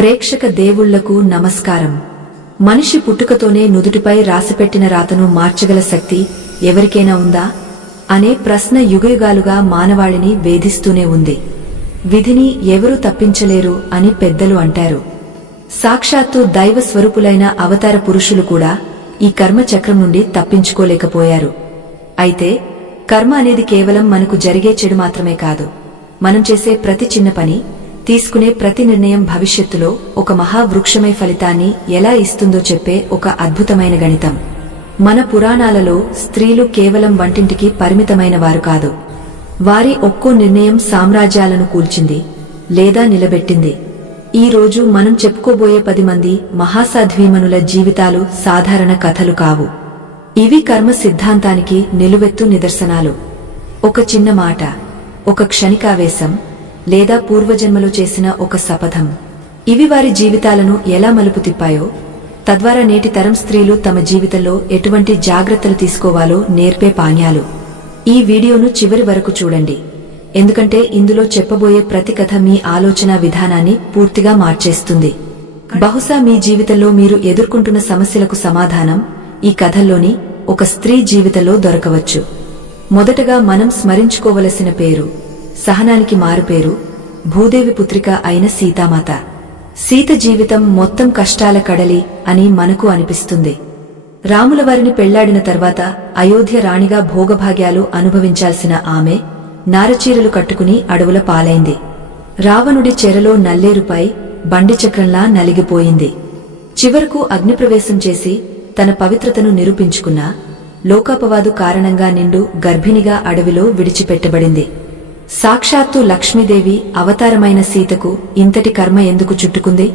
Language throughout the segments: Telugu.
ప్రేక్షక దేవుళ్లకు నమస్కారం. మనిషి పుట్టుకతోనే నుదుటిపై రాసిపెట్టిన రాతను మార్చగల శక్తి ఎవరికైనా ఉందా అనే ప్రశ్న యుగయుగాలుగా మానవాళిని వేధిస్తూనే ఉంది. విధిని ఎవరూ తప్పించలేరు అని పెద్దలు అంటారు. సాక్షాత్తు దైవ స్వరూపులైన అవతార పురుషులు కూడా ఈ కర్మచక్రం నుండి తప్పించుకోలేకపోయారు. అయితే కర్మ అనేది కేవలం మనకు జరిగే చెడు మాత్రమే కాదు. మనం చేసే ప్రతి చిన్న పని, తీసుకునే ప్రతి నిర్ణయం భవిష్యత్తులో ఒక మహావృక్షమై ఫలితాన్ని ఎలా ఇస్తుందో చెప్పే ఒక అద్భుతమైన గణితం. మన పురాణాలలో స్త్రీలు కేవలం వంటింటికి పరిమితమైన వారు కాదు. వారి ఒక్కో నిర్ణయం సామ్రాజ్యాలను కూల్చింది లేదా నిలబెట్టింది. ఈ రోజు మనం చెప్పుకోబోయే 10 మంది మహాసాధ్వీమణుల జీవితాలు సాధారణ కథలు కావు. ఇవి కర్మ సిద్ధాంతానికి నిలువెత్తు నిదర్శనాలు. ఒక చిన్న మాట, ఒక క్షణికావేశం లేదా పూర్వజన్మలో చేసిన ఒక శపథం, ఇవి వారి జీవితాలను ఎలా మలుపు తిప్పాయో, తద్వారా నేటి తరం స్త్రీలు తమ జీవితంలో ఎటువంటి జాగ్రత్తలు తీసుకోవాలో నేర్పే పాణ్యాలు. ఈ వీడియోను చివరి వరకు చూడండి, ఎందుకంటే ఇందులో చెప్పబోయే ప్రతి కథ మీ ఆలోచన విధానాన్ని పూర్తిగా మార్చేస్తుంది. బహుశా మీ జీవితంలో మీరు ఎదుర్కొంటున్న సమస్యలకు సమాధానం ఈ కథల్లోని ఒక స్త్రీ జీవితంలో దొరకవచ్చు. మొదటగా మనం స్మరించుకోవలసిన పేరు, సహనానికి మారుపేరు, భూదేవి పుత్రిక అయిన సీతామాత. సీత జీవితం మొత్తం కష్టాల కడలి అని మనకు అనిపిస్తుంది. రాములవారిని పెళ్లాడిన తర్వాత అయోధ్య రాణిగా భోగభాగ్యాలు అనుభవించాల్సిన ఆమె నారచీరలు కట్టుకుని అడవుల పాలైంది. రావణుడి చెరలో నల్లేరుపై బండిచక్రంలా నలిగిపోయింది. చివరకు అగ్నిప్రవేశం చేసి తన పవిత్రతను నిరూపించుకున్న లోకాపవాదు కారణంగా నిండు గర్భిణిగా అడవిలో విడిచిపెట్టబడింది. సాక్షాత్తు లక్ష్మీదేవి అవతారమైన సీతకు ఇంతటి కర్మ ఎందుకు చుట్టుకుంది?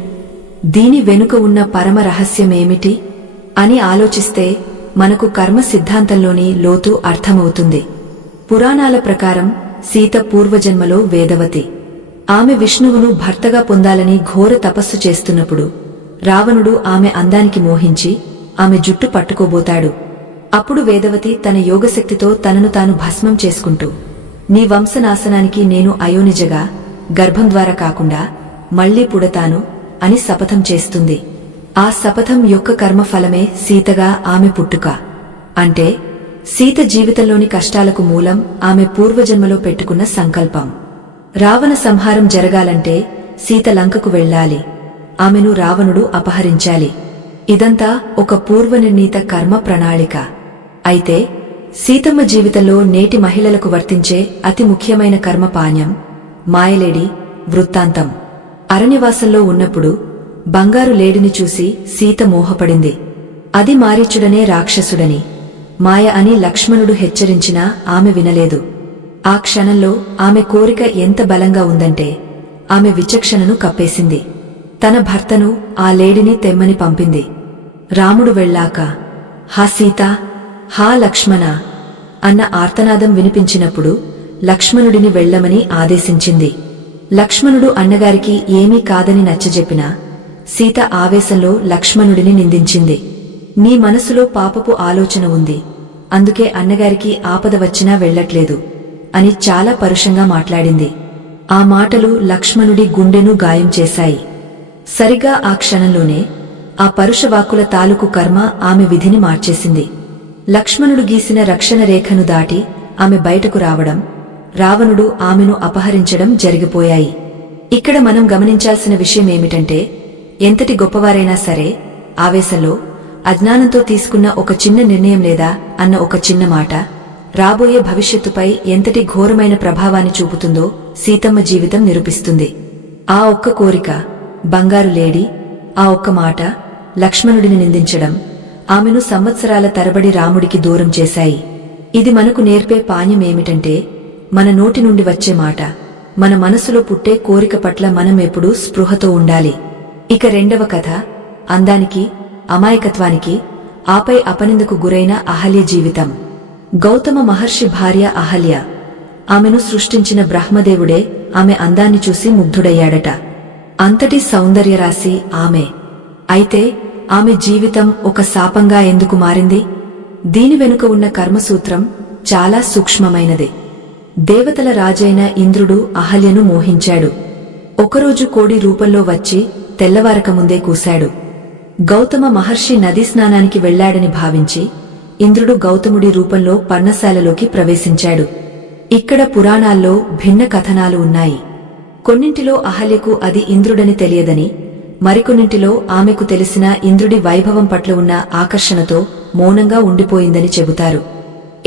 దీని వెనుక ఉన్న పరమ రహస్యమేమిటి అని ఆలోచిస్తే మనకు కర్మ సిద్ధాంతంలోని లోతు అర్థమవుతుంది. పురాణాల ప్రకారం సీత పూర్వజన్మలో వేదవతి. ఆమె విష్ణువును భర్తగా పొందాలని ఘోర తపస్సు చేస్తున్నప్పుడు రావణుడు ఆమె అందానికి మోహించి ఆమె జుట్టు పట్టుకోబోతాడు. అప్పుడు వేదవతి తన యోగశక్తితో తనను తాను భస్మం చేసుకుంటూ, నీ వంశనాశనానికి నేను అయోనిజగా గర్భం ద్వారా కాకుండా మళ్లీ పుడతాను అని శపథం చేస్తుంది. ఆ శపథం యొక్క కర్మఫలమే సీతగా ఆమె పుట్టుక. అంటే సీత జీవితంలోని కష్టాలకు మూలం ఆమె పూర్వజన్మలో పెట్టుకున్న సంకల్పం. రావణ సంహారం జరగాలంటే సీత లంకకు వెళ్లాలి, ఆమెను రావణుడు అపహరించాలి. ఇదంతా ఒక పూర్వనిర్ణీత కర్మ ప్రణాళిక. అయితే సీతమ్మ జీవితంలో నేటి మహిళలకు వర్తించే అతి ముఖ్యమైన కర్మపాణ్యం మాయలేడి వృత్తాంతం. అరణ్యవాసంలో ఉన్నప్పుడు బంగారు లేడిని చూసి సీత మోహపడింది. అది మారీచుడనే రాక్షసుడని, మాయ అని లక్ష్మణుడు హెచ్చరించినా ఆమె వినలేదు. ఆ క్షణంలో ఆమె కోరిక ఎంత బలంగా ఉందంటే ఆమె విచక్షణను కప్పేసింది. తన భర్తను ఆ లేడిని తెమ్మని పంపింది. రాముడు వెళ్ళాక, హా సీత, హా లక్ష్మణ అన్న ఆర్తనాదం వినిపించినప్పుడు లక్ష్మణుడిని వెళ్లమని ఆదేశించింది. లక్ష్మణుడు అన్నగారికి ఏమీ కాదని నచ్చజెప్పినా సీత ఆవేశంలో లక్ష్మణుడిని నిందించింది. నీ మనసులో పాపపు ఆలోచన ఉంది, అందుకే అన్నగారికి ఆపద వచ్చినా వెళ్లట్లేదు అని చాలా పరుషంగా మాట్లాడింది. ఆ మాటలు లక్ష్మణుడి గుండెను గాయం చేశాయి. సరిగా ఆ క్షణంలోనే ఆ పరుషవాక్కుల తాలూకు కర్మ ఆమె విధిని మార్చేసింది. లక్ష్మణుడు గీసిన రక్షణ రేఖను దాటి ఆమె బయటకు రావడం, రావణుడు ఆమెను అపహరించడం జరిగిపోయాయి. ఇక్కడ మనం గమనించాల్సిన విషయమేమిటంటే, ఎంతటి గొప్పవారైనా సరే ఆవేశంలో అజ్ఞానంతో తీసుకున్న ఒక చిన్న నిర్ణయం లేదా అన్న ఒక చిన్న మాట రాబోయే భవిష్యత్తుపై ఎంతటి ఘోరమైన ప్రభావాన్ని చూపుతుందో సీతమ్మ జీవితం నిరూపిస్తుంది. ఆ ఒక్క కోరిక, బంగారు లేడి, ఆ ఒక్క మాట లక్ష్మణుడిని నిందించడం ఆమెను సంవత్సరాల తరబడి రాముడికి దూరం చేశాయి. ఇది మనకు నేర్పే పాణ్యమేమిటంటే, మన నోటి నుండి వచ్చే మాట, మన మనసులో పుట్టే కోరిక పట్ల మనం ఎప్పుడూ స్పృహతో ఉండాలి. ఇక రెండవ కథ, అందానికి, అమాయకత్వానికి, ఆపై అపనిందకు గురైన అహల్య జీవితం. గౌతమ మహర్షి భార్య అహల్య. ఆమెను సృష్టించిన బ్రహ్మదేవుడే ఆమె అందాన్ని చూసి ముగ్ధుడయ్యాడట. అంతటి సౌందర్యరాశి ఆమె. అయితే ఆమె జీవితం ఒక శాపంగా ఎందుకు మారింది? దీని వెనుక ఉన్న కర్మసూత్రం చాలా సూక్ష్మమైనది. దేవతల రాజైన ఇంద్రుడు అహల్యను మోహించాడు. ఒకరోజు కోడి రూపంలో వచ్చి తెల్లవారకముందే కూశాడు. గౌతమ మహర్షి నదీ స్నానానికి వెళ్లాడని భావించి ఇంద్రుడు గౌతముడి రూపంలో పర్ణశాలలోకి ప్రవేశించాడు. ఇక్కడ పురాణాల్లో భిన్న కథనాలు ఉన్నాయి. కొన్నింటిలో అహల్యకు అది ఇంద్రుడని తెలియదని, మరికొన్నింటిలో ఆమెకు తెలిసిన ఇంద్రుడి వైభవం పట్ల ఉన్న ఆకర్షణతో మౌనంగా ఉండిపోయిందని చెబుతారు.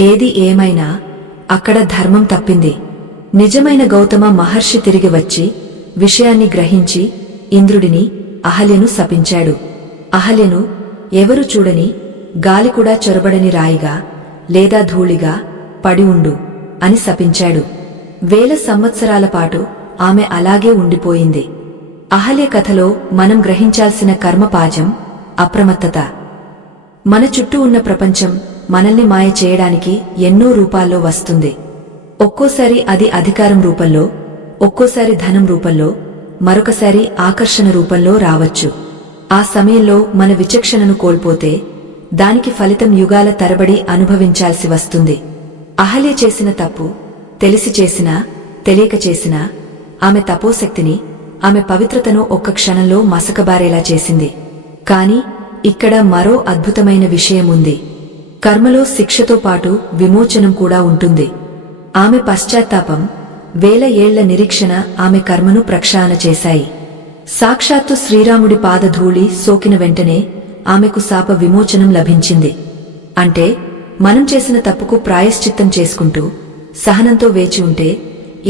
ఏది ఏమైనా అక్కడ ధర్మం తప్పింది. నిజమైన గౌతమ మహర్షి తిరిగి వచ్చి విషయాన్ని గ్రహించి ఇంద్రుడిని, అహల్యను శపించాడు. అహల్యను ఎవరు చూడని, గాలి కూడా చొరబడని రాయిగా లేదా ధూళిగా పడి ఉండు అని శపించాడు. 1000 సంవత్సరాల పాటు ఆమె అలాగే ఉండిపోయింది. అహల్య కథలో మనం గ్రహించాల్సిన కర్మపాజం, అప్రమత్తత. మన చుట్టూ ఉన్న ప్రపంచం మనల్ని మాయ చేయడానికి ఎన్నో రూపాల్లో వస్తుంది. ఒక్కోసారి అది అధికారం రూపంలో, ఒక్కోసారి ధనం రూపంలో, మరొకసారి ఆకర్షణ రూపంలో రావచ్చు. ఆ సమయంలో మన విచక్షణను కోల్పోతే దానికి ఫలితం యుగాల తరబడి అనుభవించాల్సి వస్తుంది. అహల్య చేసిన తప్పు తెలిసి చేసినా తెలియక చేసినా ఆమె తపోశక్తిని, ఆమె పవిత్రతను ఒక్క క్షణంలో మసకబారేలా చేసింది. కాని ఇక్కడ మరో అద్భుతమైన విషయముంది. కర్మలో శిక్షతో పాటు విమోచనం కూడా ఉంటుంది. ఆమె పశ్చాత్తాపం, 1000 ఏళ్ల నిరీక్షణ ఆమె కర్మను ప్రక్షాళన చేశాయి. సాక్షాత్తు శ్రీరాముడి పాదధూళి సోకిన వెంటనే ఆమెకు శాప విమోచనం లభించింది. అంటే మనం చేసిన తప్పుకు ప్రాయశ్చిత్తం చేసుకుంటూ సహనంతో వేచి ఉంటే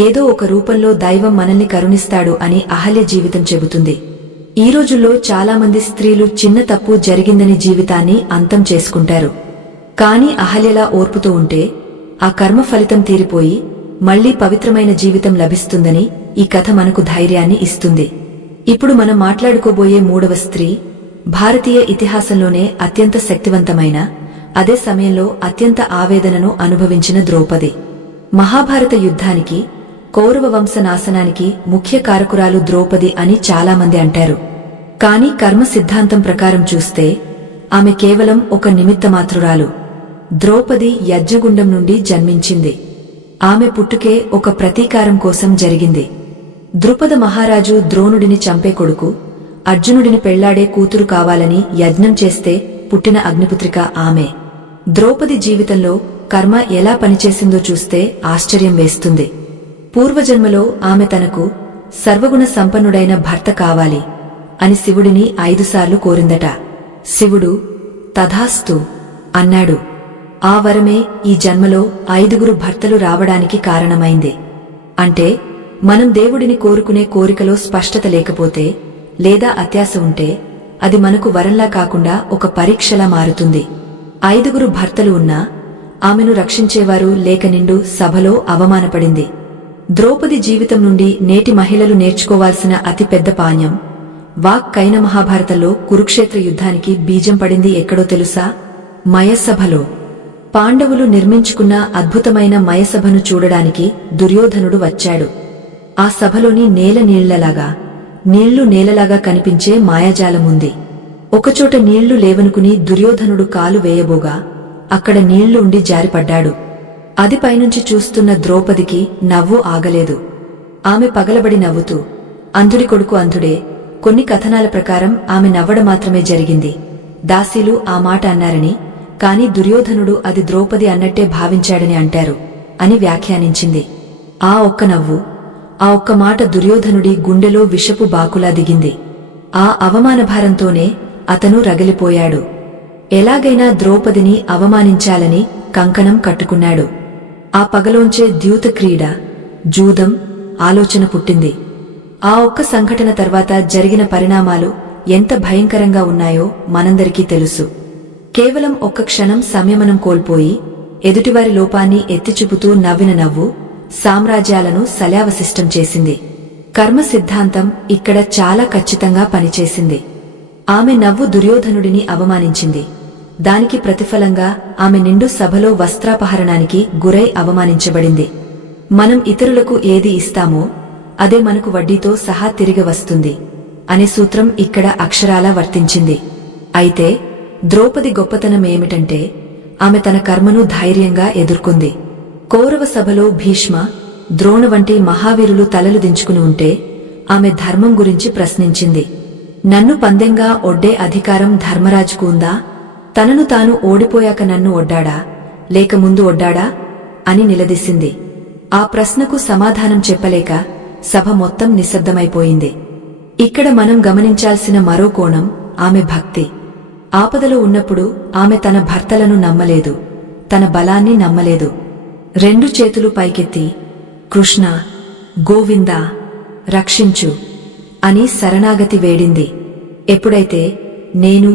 ఏదో ఒక రూపంలో దైవం మనల్ని కరుణిస్తాడు అని అహల్య జీవితం చెబుతుంది. ఈ రోజుల్లో చాలామంది స్త్రీలు చిన్న తప్పు జరిగిందని జీవితాన్ని అంతం చేసుకుంటారు. కాని అహల్యలా ఓర్పుతూ ఉంటే ఆ కర్మ ఫలితం తీరిపోయి మళ్లీ పవిత్రమైన జీవితం లభిస్తుందని ఈ కథ మనకు ధైర్యాన్ని ఇస్తుంది. ఇప్పుడు మనం మాట్లాడుకోబోయే 3వ స్త్రీ భారతీయ ఇతిహాసంలోనే అత్యంత శక్తివంతమైన, అదే సమయంలో అత్యంత ఆవేదనను అనుభవించిన ద్రౌపది. మహాభారత యుద్ధానికి, కౌరవ వంశ నాశనానికి ముఖ్య కారకురాలు ద్రౌపది అని చాలామంది అంటారు. కాని కర్మ సిద్ధాంతం ప్రకారం చూస్తే ఆమె కేవలం ఒక నిమిత్తమాత్రురాలు. ద్రౌపది యజ్ఞగుండం నుండి జన్మించింది. ఆమె పుట్టుకే ఒక ప్రతీకారం కోసం జరిగింది. ద్రుపద మహారాజు ద్రోణుడిని చంపే కొడుకు, అర్జునుడిని పెళ్లాడే కూతురు కావాలని యజ్ఞం చేస్తే పుట్టిన అగ్నిపుత్రిక ఆమె. ద్రౌపది జీవితంలో కర్మ ఎలా పనిచేసిందో చూస్తే ఆశ్చర్యం వేస్తుంది. పూర్వజన్మలో ఆమె తనకు సర్వగుణ సంపన్నుడైన భర్త కావాలి అని శివుడిని 5 సార్లు కోరిందట. శివుడు తథాస్తు అన్నాడు. ఆ వరమే ఈ జన్మలో 5గురు భర్తలు రావడానికి కారణమైంది. అంటే మనం దేవుడిని కోరుకునే కోరికలో స్పష్టత లేకపోతే, లేదా అత్యాశ ఉంటే అది మనకు వరంలా కాకుండా ఒక పరీక్షలా మారుతుంది. 5గురు భర్తలు ఉన్నా ఆమెను రక్షించేవారు లేక నిండు సభలో అవమానపడింది. ద్రౌపది జీవితం నుండి నేటి మహిళలు నేర్చుకోవాల్సిన అతి పెద్ద పాణ్యం, వాక్ కైన. మహాభారతంలో కురుక్షేత్ర యుద్ధానికి బీజం పడింది ఎక్కడో తెలుసా? మయసభలో. పాండవులు నిర్మించుకున్న అద్భుతమైన మయసభను చూడడానికి దుర్యోధనుడు వచ్చాడు. ఆ సభలోని నేల నీళ్లలాగా, నీళ్లు నేలలాగా కనిపించే మాయాజాలముంది. ఒకచోట నీళ్లు లేవనుకుని దుర్యోధనుడు కాలు వేయబోగా అక్కడ నీళ్లు ఉండి జారిపడ్డాడు. అది పైనుంచి చూస్తున్న ద్రౌపదికి నవ్వు ఆగలేదు. ఆమె పగలబడి నవ్వుతూ, అంధుడి కొడుకు అంధుడే. కొన్ని కథనాల ప్రకారం ఆమె నవ్వడం మాత్రమే జరిగింది. దాసీలు ఆ మాట అన్నారని, కాని దుర్యోధనుడు అది ద్రౌపది అన్నట్టే భావించాడని అంటారు అని వ్యాఖ్యానించింది. ఆ ఒక్క నవ్వు, ఆ ఒక్క మాట దుర్యోధనుడి గుండెలో విషపు బాకులా దిగింది. ఆ అవమానభారంతోనే అతను రగిలిపోయాడు. ఎలాగైనా ద్రౌపదిని అవమానించాలని కంకణం కట్టుకున్నాడు. ఆ పగలోంచే ద్యూత క్రీడ, జూదం ఆలోచన పుట్టింది. ఆ ఒక్క సంఘటన తర్వాత జరిగిన పరిణామాలు ఎంత భయంకరంగా ఉన్నాయో మనందరికీ తెలుసు. కేవలం ఒక్క క్షణం సంయమనం కోల్పోయి ఎదుటివారి లోపాన్ని ఎత్తిచూపుతూ నవ్విన నవ్వు సామ్రాజ్యాలను శల్యావశిష్టం చేసింది. కర్మ సిద్ధాంతం ఇక్కడ చాలా ఖచ్చితంగా పనిచేసింది. ఆమె నవ్వు దుర్యోధనుడిని అవమానించింది. దానికి ప్రతిఫలంగా ఆమె నిండు సభలో వస్త్రాపహరణానికి గురై అవమానించబడింది. మనం ఇతరులకు ఏది ఇస్తామో అదే మనకు వడ్డీతో సహా తిరిగి వస్తుంది అనే సూత్రం ఇక్కడ అక్షరాలా వర్తించింది. అయితే ద్రౌపది గొప్పతనం ఏమిటంటే ఆమె తన కర్మను ధైర్యంగా ఎదుర్కొంది. కౌరవ సభలో భీష్మ, ద్రోణ వంటి మహావీరులు తలలు దించుకుని ఉంటే ఆమె ధర్మం గురించి ప్రశ్నించింది. నన్ను పందెంగా ఒడ్డే అధికారం ధర్మరాజుకు ఉందా? తనను తాను ఓడిపోయాక నన్ను ఒడ్డాడా లేక ముందు ఒడ్డాడా అని నిలదీసింది. ఆ ప్రశ్నకు సమాధానం చెప్పలేక సభ మొత్తం నిశ్శబ్దమైపోయింది. ఇక్కడ మనం గమనించాల్సిన మరో కోణం ఆమె భక్తి. ఆపదలో ఉన్నప్పుడు ఆమె తన భర్తలను నమ్మలేదు, తన బలాన్ని నమ్మలేదు. 2 చేతులు పైకెత్తి కృష్ణ, గోవిందా, రక్షించు అని శరణాగతి వేడింది. ఎప్పుడైతే నేను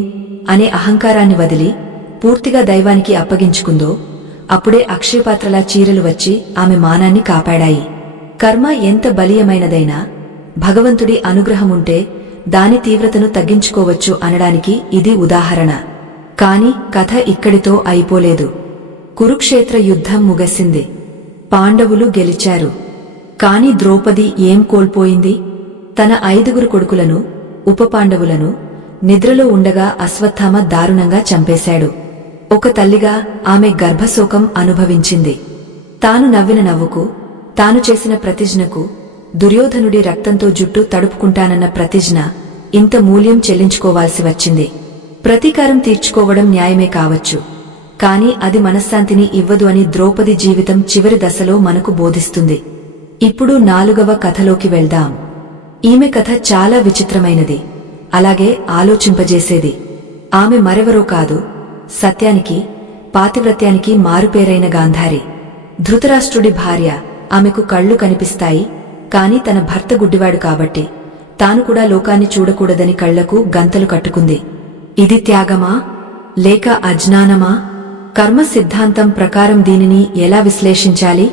అనే అహంకారాన్ని వదిలి పూర్తిగా దైవానికి అప్పగించుకుందో అప్పుడే అక్షయపాత్రలా చీరలు వచ్చి ఆమె మానాన్ని కాపాడాయి. కర్మ ఎంత బలీయమైనదైనా భగవంతుడి అనుగ్రహముంటే దాని తీవ్రతను తగ్గించుకోవచ్చు అనడానికి ఇది ఉదాహరణ. కాని కథ ఇక్కడితో అయిపోలేదు. కురుక్షేత్ర యుద్ధం ముగిసింది. పాండవులు గెలిచారు. కాని ద్రౌపది ఏం కోల్పోయింది? తన 5 కొడుకులను, ఉపపాండవులను నిద్రలో ఉండగా అశ్వత్థామ దారుణంగా చంపేశాడు. ఒక తల్లిగా ఆమె గర్భశోకం అనుభవించింది. తాను నవ్విన నవ్వుకు, తాను చేసిన ప్రతిజ్ఞకు, దుర్యోధనుడి రక్తంతో జుట్టు తడుపుకుంటానన్న ప్రతిజ్ఞ ఇంత మూల్యం చెల్లించుకోవాల్సి వచ్చింది. ప్రతీకారం తీర్చుకోవడం న్యాయమే కావచ్చు, కాని అది మనశ్శాంతిని ఇవ్వదు అని ద్రౌపది జీవితం చివరి దశలో మనకు బోధిస్తుంది. ఇప్పుడు 4వ కథలోకి వెళ్దాం. ఈమె కథ చాలా విచిత్రమైనది, అలాగే ఆలోచింపజేసేది. ఆమె మరెవరో కాదు, సత్యానికి, పాతివ్రత్యానికి మారుపేరైన గాంధారి. ధృతరాష్ట్రుడి భార్య. ఆమెకు కళ్ళు కనిపిస్తాయి, కాని తన భర్త గుడ్డివాడు కాబట్టి తాను కూడా లోకాన్ని చూడకూడదని కళ్లకు గంతలు కట్టుకుంది. ఇది త్యాగమా లేక అజ్ఞానమా? కర్మ సిద్ధాంతం ప్రకారం దీనిని ఎలా విశ్లేషించాలి?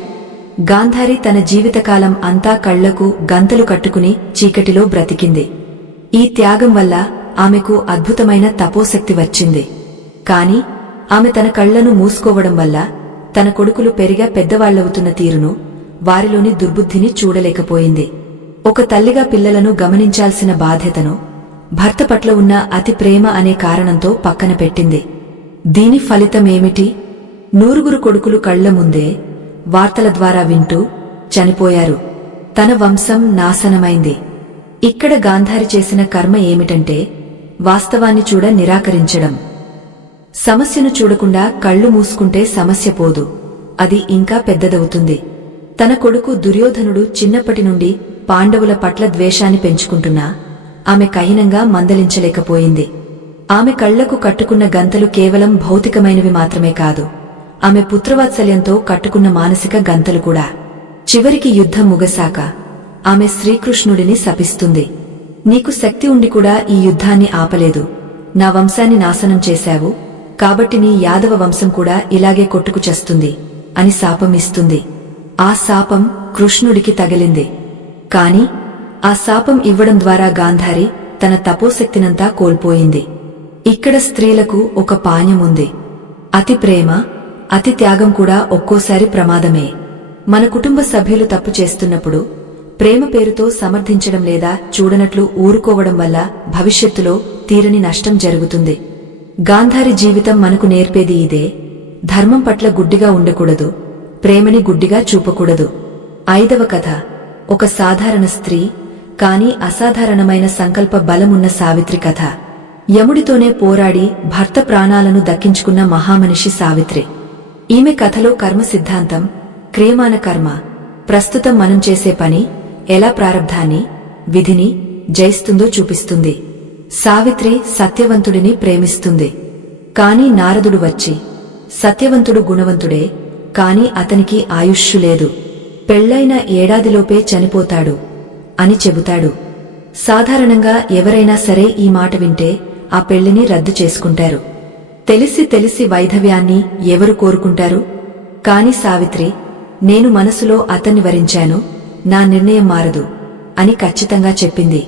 గాంధారి తన జీవితకాలం అంతా కళ్లకు గంతలు కట్టుకుని చీకటిలో బ్రతికింది. ఈ త్యాగం వల్ల ఆమెకు అద్భుతమైన తపోశక్తి వచ్చింది. కాని ఆమె తన కళ్లను మూసుకోవడం వల్ల తన కొడుకులు పెరిగా పెద్దవాళ్లవుతున్న తీరును, వారిలోని దుర్బుద్ధిని చూడలేకపోయింది. ఒక తల్లిగా పిల్లలను గమనించాల్సిన బాధ్యతను భర్త పట్ల ఉన్న అతి ప్రేమ అనే కారణంతో పక్కన పెట్టింది. దీని ఫలితమేమిటి? 100 కొడుకులు కళ్ల ముందే వార్తల ద్వారా వింటూ చనిపోయారు. తన వంశం నాశనమైంది. ఇక్కడ గాంధారి చేసిన కర్మ ఏమిటంటే వాస్తవాన్ని చూడ నిరాకరించడం. సమస్యను చూడకుండా కళ్ళు మూసుకుంటే సమస్య పోదు, అది ఇంకా పెద్దదవుతుంది. తన కొడుకు దుర్యోధనుడు చిన్నప్పటి నుండి పాండవుల పట్ల ద్వేషాన్ని పెంచుకుంటున్నా ఆమె కఠినంగా మందలించలేకపోయింది. ఆమె కళ్లకు కట్టుకున్న గంతలు కేవలం భౌతికమైనవి మాత్రమే కాదు, ఆమె పుత్రవాత్సల్యంతో కట్టుకున్న మానసిక గంతలు కూడా. చివరికి యుద్ధం ముగసాక ఆమె శ్రీకృష్ణుడిని శపిస్తుంది. నీకు శక్తి ఉండి కూడా ఈ యుద్ధాన్ని ఆపలేదు, నా వంశాన్ని నాశనం చేశావు, కాబట్టి నీ యాదవ వంశం కూడా ఇలాగే కొట్టుకు చస్తుంది అని శాపం ఇస్తుంది. ఆ శాపం కృష్ణుడికి తగిలింది. కాని ఆ శాపం ఇవ్వడం ద్వారా గాంధారి తన తపోశక్తినంతా కోల్పోయింది. ఇక్కడ స్త్రీలకు ఒక పాణ్యం ఉంది. అతి ప్రేమ, అతి త్యాగం కూడా ఒక్కోసారి ప్రమాదమే. మన కుటుంబ సభ్యులు తప్పు చేస్తున్నప్పుడు ప్రేమ పేరుతో సమర్థించడం లేదా చూడనట్లు ఊరుకోవడం వల్ల భవిష్యత్తులో తీరని నష్టం జరుగుతుంది. గాంధారి జీవితం మనకు నేర్పేది ఇదే. ధర్మం పట్ల గుడ్డిగా ఉండకూడదు, ప్రేమని గుడ్డిగా చూపకూడదు. 5వ కథ. ఒక సాధారణ స్త్రీ, కాని అసాధారణమైన సంకల్ప బలమున్న సావిత్రి కథ. యముడితోనే పోరాడి భర్త ప్రాణాలను దక్కించుకున్న మహామనిషి సావిత్రి. ఈమె కథలో కర్మ సిద్ధాంతం, క్రియమాన కర్మ, ప్రస్తుతం మనం చేసే పని ఎలా ప్రారబ్ధాన్ని, విధిని జయిస్తుందో చూపిస్తుంది. సావిత్రి సత్యవంతుడిని ప్రేమిస్తుంది. కాని నారదుడు వచ్చి, సత్యవంతుడు గుణవంతుడే, కాని అతనికి ఆయుష్షు లేదు, పెళ్లైన ఏడాదిలోపే చనిపోతాడు అని చెబుతాడు. సాధారణంగా ఎవరైనా సరే ఈ మాట వింటే ఆ పెళ్లిని రద్దు చేసుకుంటారు. తెలిసి తెలిసి వైధవ్యాన్ని ఎవరు కోరుకుంటారు? కాని సావిత్రి, నేను మనసులో అతన్ని వరించాను, నా నిర్ణయం మారదు అని ఖచ్చితంగా చెప్పింది.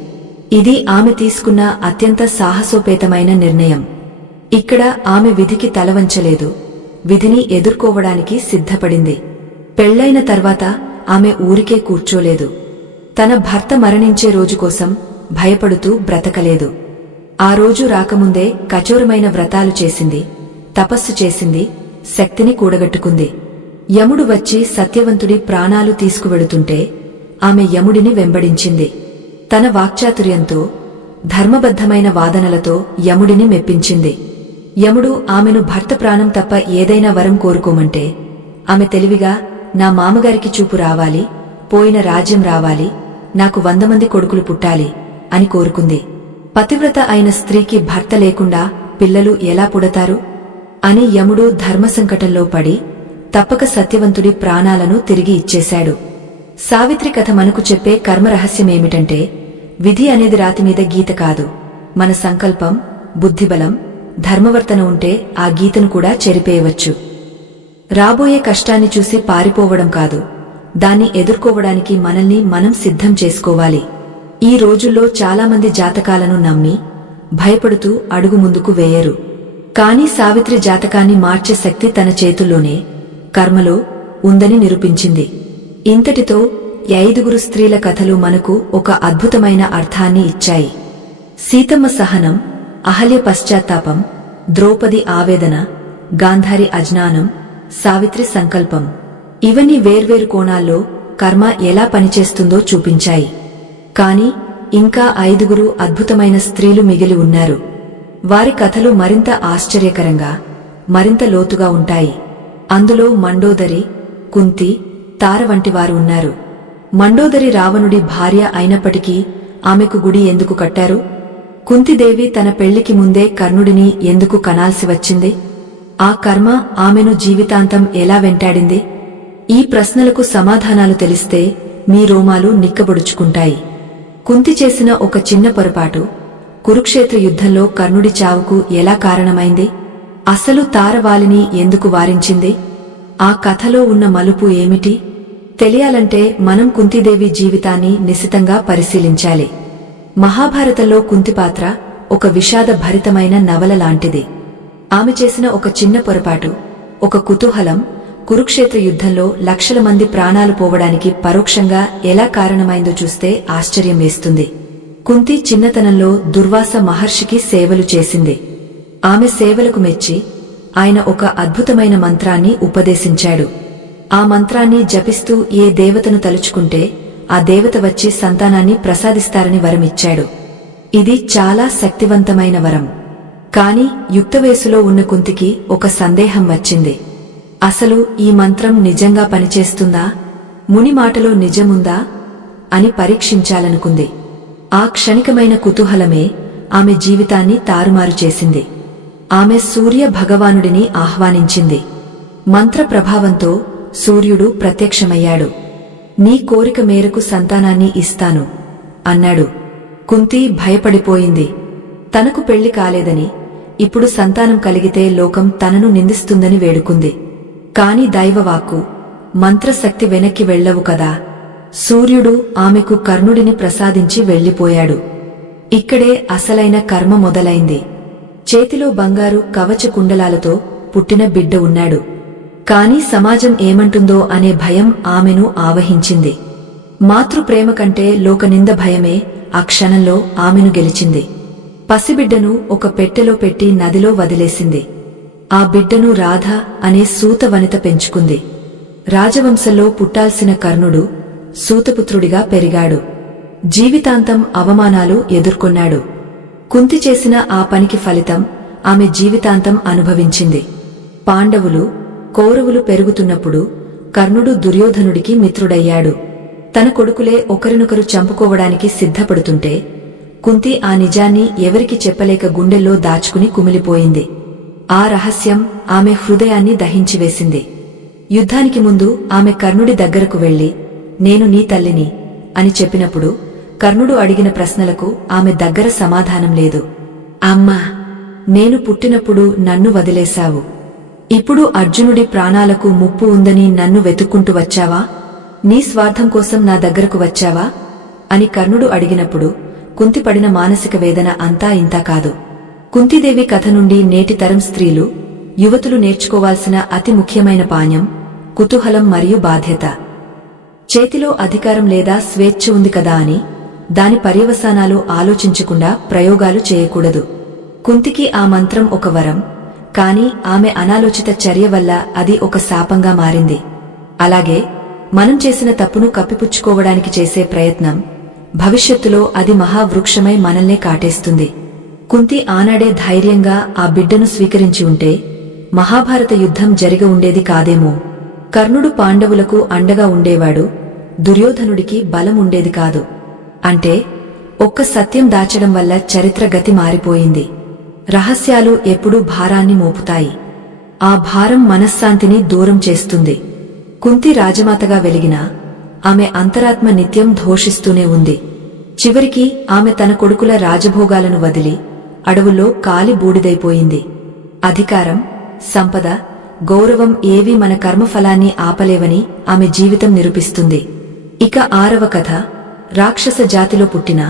ఇది ఆమె తీసుకున్న అత్యంత సాహసోపేతమైన నిర్ణయం. ఇక్కడ ఆమె విధికి తలవంచలేదు, విధిని ఎదుర్కోవడానికి సిద్ధపడింది. పెళ్లైన తర్వాత ఆమె ఊరికే కూర్చోలేదు. తన భర్త మరణించే రోజు కోసం భయపడుతూ బ్రతకలేదు. ఆ రోజు రాకముందే కఠోరమైన వ్రతాలు చేసింది, తపస్సు చేసింది, శక్తిని కూడగట్టుకుంది. యముడు వచ్చి సత్యవంతుడి ప్రాణాలు తీసుకువెడుతుంటే ఆమె యముడిని వెంబడించింది. తన వాక్చాతుర్యంతో ధర్మబద్ధమైన వాదనలతో యముడిని మెప్పించింది. యముడు ఆమెను భర్త ప్రాణం తప్ప ఏదైనా వరం కోరుకోమంటే ఆమె తెలివిగా, నా మామగారికి చూపు రావాలి, పోయిన రాజ్యం రావాలి, నాకు 100 మంది కొడుకులు పుట్టాలి అని కోరుకుంది. పతివ్రత అయిన స్త్రీకి భర్త లేకుండా పిల్లలు ఎలా పుడతారు అని యముడు ధర్మసంకటంలో పడి తప్పక సత్యవంతుడి ప్రాణాలను తిరిగి ఇచ్చేశాడు. సావిత్రి కథ మనకు చెప్పే కర్మరహస్యమేమిటంటే, విధి అనేది రాతిమీద గీత కాదు. మన సంకల్పం, బుద్ధిబలం, ధర్మవర్తన ఉంటే ఆ గీతను కూడా చెరిపేయవచ్చు. రాబోయే కష్టాన్ని చూసి పారిపోవడం కాదు, దాన్ని ఎదుర్కోవడానికి మనల్ని మనం సిద్ధం చేసుకోవాలి. ఈ రోజుల్లో చాలామంది జాతకాలను నమ్మి భయపడుతూ అడుగు ముందుకు వేయరు. కాని సావిత్రి జాతకాన్ని మార్చే శక్తి తన చేతుల్లోనే, కర్మలో ఉందని నిరూపించింది. ఇంతటితో 5 స్త్రీల కథలు మనకు ఒక అద్భుతమైన అర్థాన్ని ఇచ్చాయి. సీతమ్మ సహనం, అహల్య పశ్చాత్తాపం, ద్రౌపది ఆవేదన, గాంధారి అజ్ఞానం, సావిత్రి సంకల్పం, ఇవన్నీ వేర్వేరు కోణాల్లో కర్మ ఎలా పనిచేస్తుందో చూపించాయి. కాని ఇంకా 5 అద్భుతమైన స్త్రీలు మిగిలి ఉన్నారు. వారి కథలు మరింత ఆశ్చర్యకరంగా, మరింత లోతుగా ఉంటాయి. అందులో మండోదరి, కుంతి, తార వంటివారు ఉన్నారు. మండోదరి రావణుడి భార్య అయినప్పటికీ ఆమెకు గుడి ఎందుకు కట్టారు? కుంతిదేవి తన పెళ్లికి ముందే కర్ణుడిని ఎందుకు కనాల్సి వచ్చింది? ఆ కర్మ ఆమెను జీవితాంతం ఎలా వెంటాడింది? ఈ ప్రశ్నలకు సమాధానాలు తెలిస్తే మీ రోమాలు నిక్కబొడుచుకుంటాయి. కుంతి చేసిన ఒక చిన్న పొరపాటు కురుక్షేత్ర యుద్ధంలో కర్ణుడి చావుకు ఎలా కారణమైంది? అసలు తారవాలిని ఎందుకు వారించింది? ఆ కథలో ఉన్న మలుపు ఏమిటి? తెలియాలంటే మనం కుంతిదేవి జీవితాన్ని నిశితంగా పరిశీలించాలి. మహాభారతంలో కుంతి పాత్ర ఒక విషాద భరితమైన నవల లాంటిది. ఆమె చేసిన ఒక చిన్న పొరపాటు, ఒక కుతూహలం, కురుక్షేత్ర యుద్ధంలో లక్షల మంది ప్రాణాలు పోవడానికి పరోక్షంగా ఎలా కారణమైందో చూస్తే ఆశ్చర్యం వేస్తుంది. కుంతి చిన్నతనంలో దుర్వాస మహర్షికి సేవలు చేసింది. ఆమె సేవలకు మెచ్చి ఆయన ఒక అద్భుతమైన మంత్రాన్ని ఉపదేశించాడు. ఆ మంత్రాన్ని జపిస్తూ ఏ దేవతను తలుచుకుంటే ఆ దేవత వచ్చి సంతానాన్ని ప్రసాదిస్తారని వరమిచ్చాడు. ఇది చాలా శక్తివంతమైన వరం. కాని యుక్తవయసులో ఉన్న కుంతికి ఒక సందేహం వచ్చింది. అసలు ఈ మంత్రం నిజంగా పనిచేస్తుందా? ముని మాటలో నిజముందా అని పరీక్షించాలనుకుంది. ఆ క్షణికమైన కుతూహలమే ఆమె జీవితాన్ని తారుమారు చేసింది. ఆమె సూర్య భగవానుడిని ఆహ్వానించింది. మంత్ర ప్రభావంతో సూర్యుడు ప్రత్యక్షమయ్యాడు. నీ కోరిక మేరకు సంతానాన్ని ఇస్తాను అన్నాడు. కుంతి భయపడిపోయింది. తనకు పెళ్లి కాలేదని, ఇప్పుడు సంతానం కలిగితే లోకం తనను నిందిస్తుందని వేడుకుంది. కాని దైవవాక్కు, మంత్రశక్తి వెనక్కి వెళ్లవు కదా. సూర్యుడు ఆమెకు కర్ణుడిని ప్రసాదించి వెళ్లిపోయాడు. ఇక్కడే అసలైన కర్మ మొదలైంది. చేతిలో బంగారు కవచ కుండలాలతో పుట్టిన బిడ్డ ఉన్నాడు. కాని సమాజం ఏమంటుందో అనే భయం ఆమెను ఆవహించింది. మాతృప్రేమ కంటే లోకనింద భయమే ఆ క్షణంలో ఆమెను గెలిచింది. పసిబిడ్డను ఒక పెట్టెలో పెట్టి నదిలో వదిలేసింది. ఆ బిడ్డను రాధ అనే సూత వనిత పెంచుకుంది. రాజవంశంలో పుట్టాల్సిన కర్ణుడు సూతపుత్రుడిగా పెరిగాడు. జీవితాంతం అవమానాలు ఎదుర్కొన్నాడు. కుంతి చేసిన ఆ పనికి ఫలితం ఆమె జీవితాంతం అనుభవించింది. పాండవులు, కౌరవులు పెరుగుతున్నప్పుడు కర్ణుడు దుర్యోధనుడికి మిత్రుడయ్యాడు. తన కొడుకులే ఒకరినొకరు చంపుకోవడానికి సిద్ధపడుతుంటే కుంతి ఆ నిజాన్ని ఎవరికి చెప్పలేక గుండెల్లో దాచుకుని కుమిలిపోయింది. ఆ రహస్యం ఆమె హృదయాన్ని దహించివేసింది. యుద్ధానికి ముందు ఆమె కర్ణుడి దగ్గరకు వెళ్లి, నేను నీ తల్లిని అని చెప్పినప్పుడు కర్ణుడు అడిగిన ప్రశ్నలకు ఆమె దగ్గర సమాధానం లేదు. అమ్మా, నేను పుట్టినప్పుడు నన్ను వదిలేశావు. ఇప్పుడు అర్జునుడి ప్రాణాలకు ముప్పు ఉందని నన్ను వెతుక్కుంటూ వచ్చావా? నీ స్వార్థం కోసం నా దగ్గరకు వచ్చావా అని కర్ణుడు అడిగినప్పుడు కుంతి పడిన మానసిక వేదన అంతా ఇంతా కాదు. కుంతిదేవి కథ నుండి నేటి తరం స్త్రీలు, యువతులు నేర్చుకోవాల్సిన అతి ముఖ్యమైన పాఠం కుతూహలం మరియు బాధ్యత. చేతిలో అధికారం లేదా స్వేచ్ఛ ఉంది కదా అని దాని పర్యవసానాలు ఆలోచించకుండా ప్రయోగాలు చేయకూడదు. కుంతికి ఆ మంత్రం ఒక వరం, కాని ఆమె అనాలోచిత చర్య వల్ల అది ఒక శాపంగా మారింది. అలాగే మనం చేసిన తప్పును కప్పిపుచ్చుకోవడానికి చేసే ప్రయత్నం భవిష్యత్తులో అది మహావృక్షమై మనల్నే కాటేస్తుంది. కుంతి ఆనాడే ధైర్యంగా ఆ బిడ్డను స్వీకరించి ఉంటే మహాభారత యుద్ధం జరిగి ఉండేది కాదేమో. కర్ణుడు పాండవులకు అండగా ఉండేవాడు, దుర్యోధనుడికి బలం ఉండేది కాదు. అంటే ఒక్క సత్యం దాచడం వల్ల చరిత్ర గతి మారిపోయింది. రహస్యాలు ఎప్పుడూ భారాన్ని మోపుతాయి. ఆ భారం మనశ్శాంతిని దూరం చేస్తుంది. కుంతి రాజమాతగా వెలిగినా ఆమె అంతరాత్మ నిత్యం ఘోషిస్తూనే ఉంది. చివరికి ఆమె తన కొడుకుల రాజభోగాలను వదిలి అడవుల్లో కాలి బూడిదైపోయింది. అధికారం, సంపద, గౌరవం ఏవీ మన కర్మఫలాన్ని ఆపలేవని ఆమె జీవితం నిరూపిస్తుంది. ఇక 6వ కథ రాక్షస జాతిలో పుట్టిన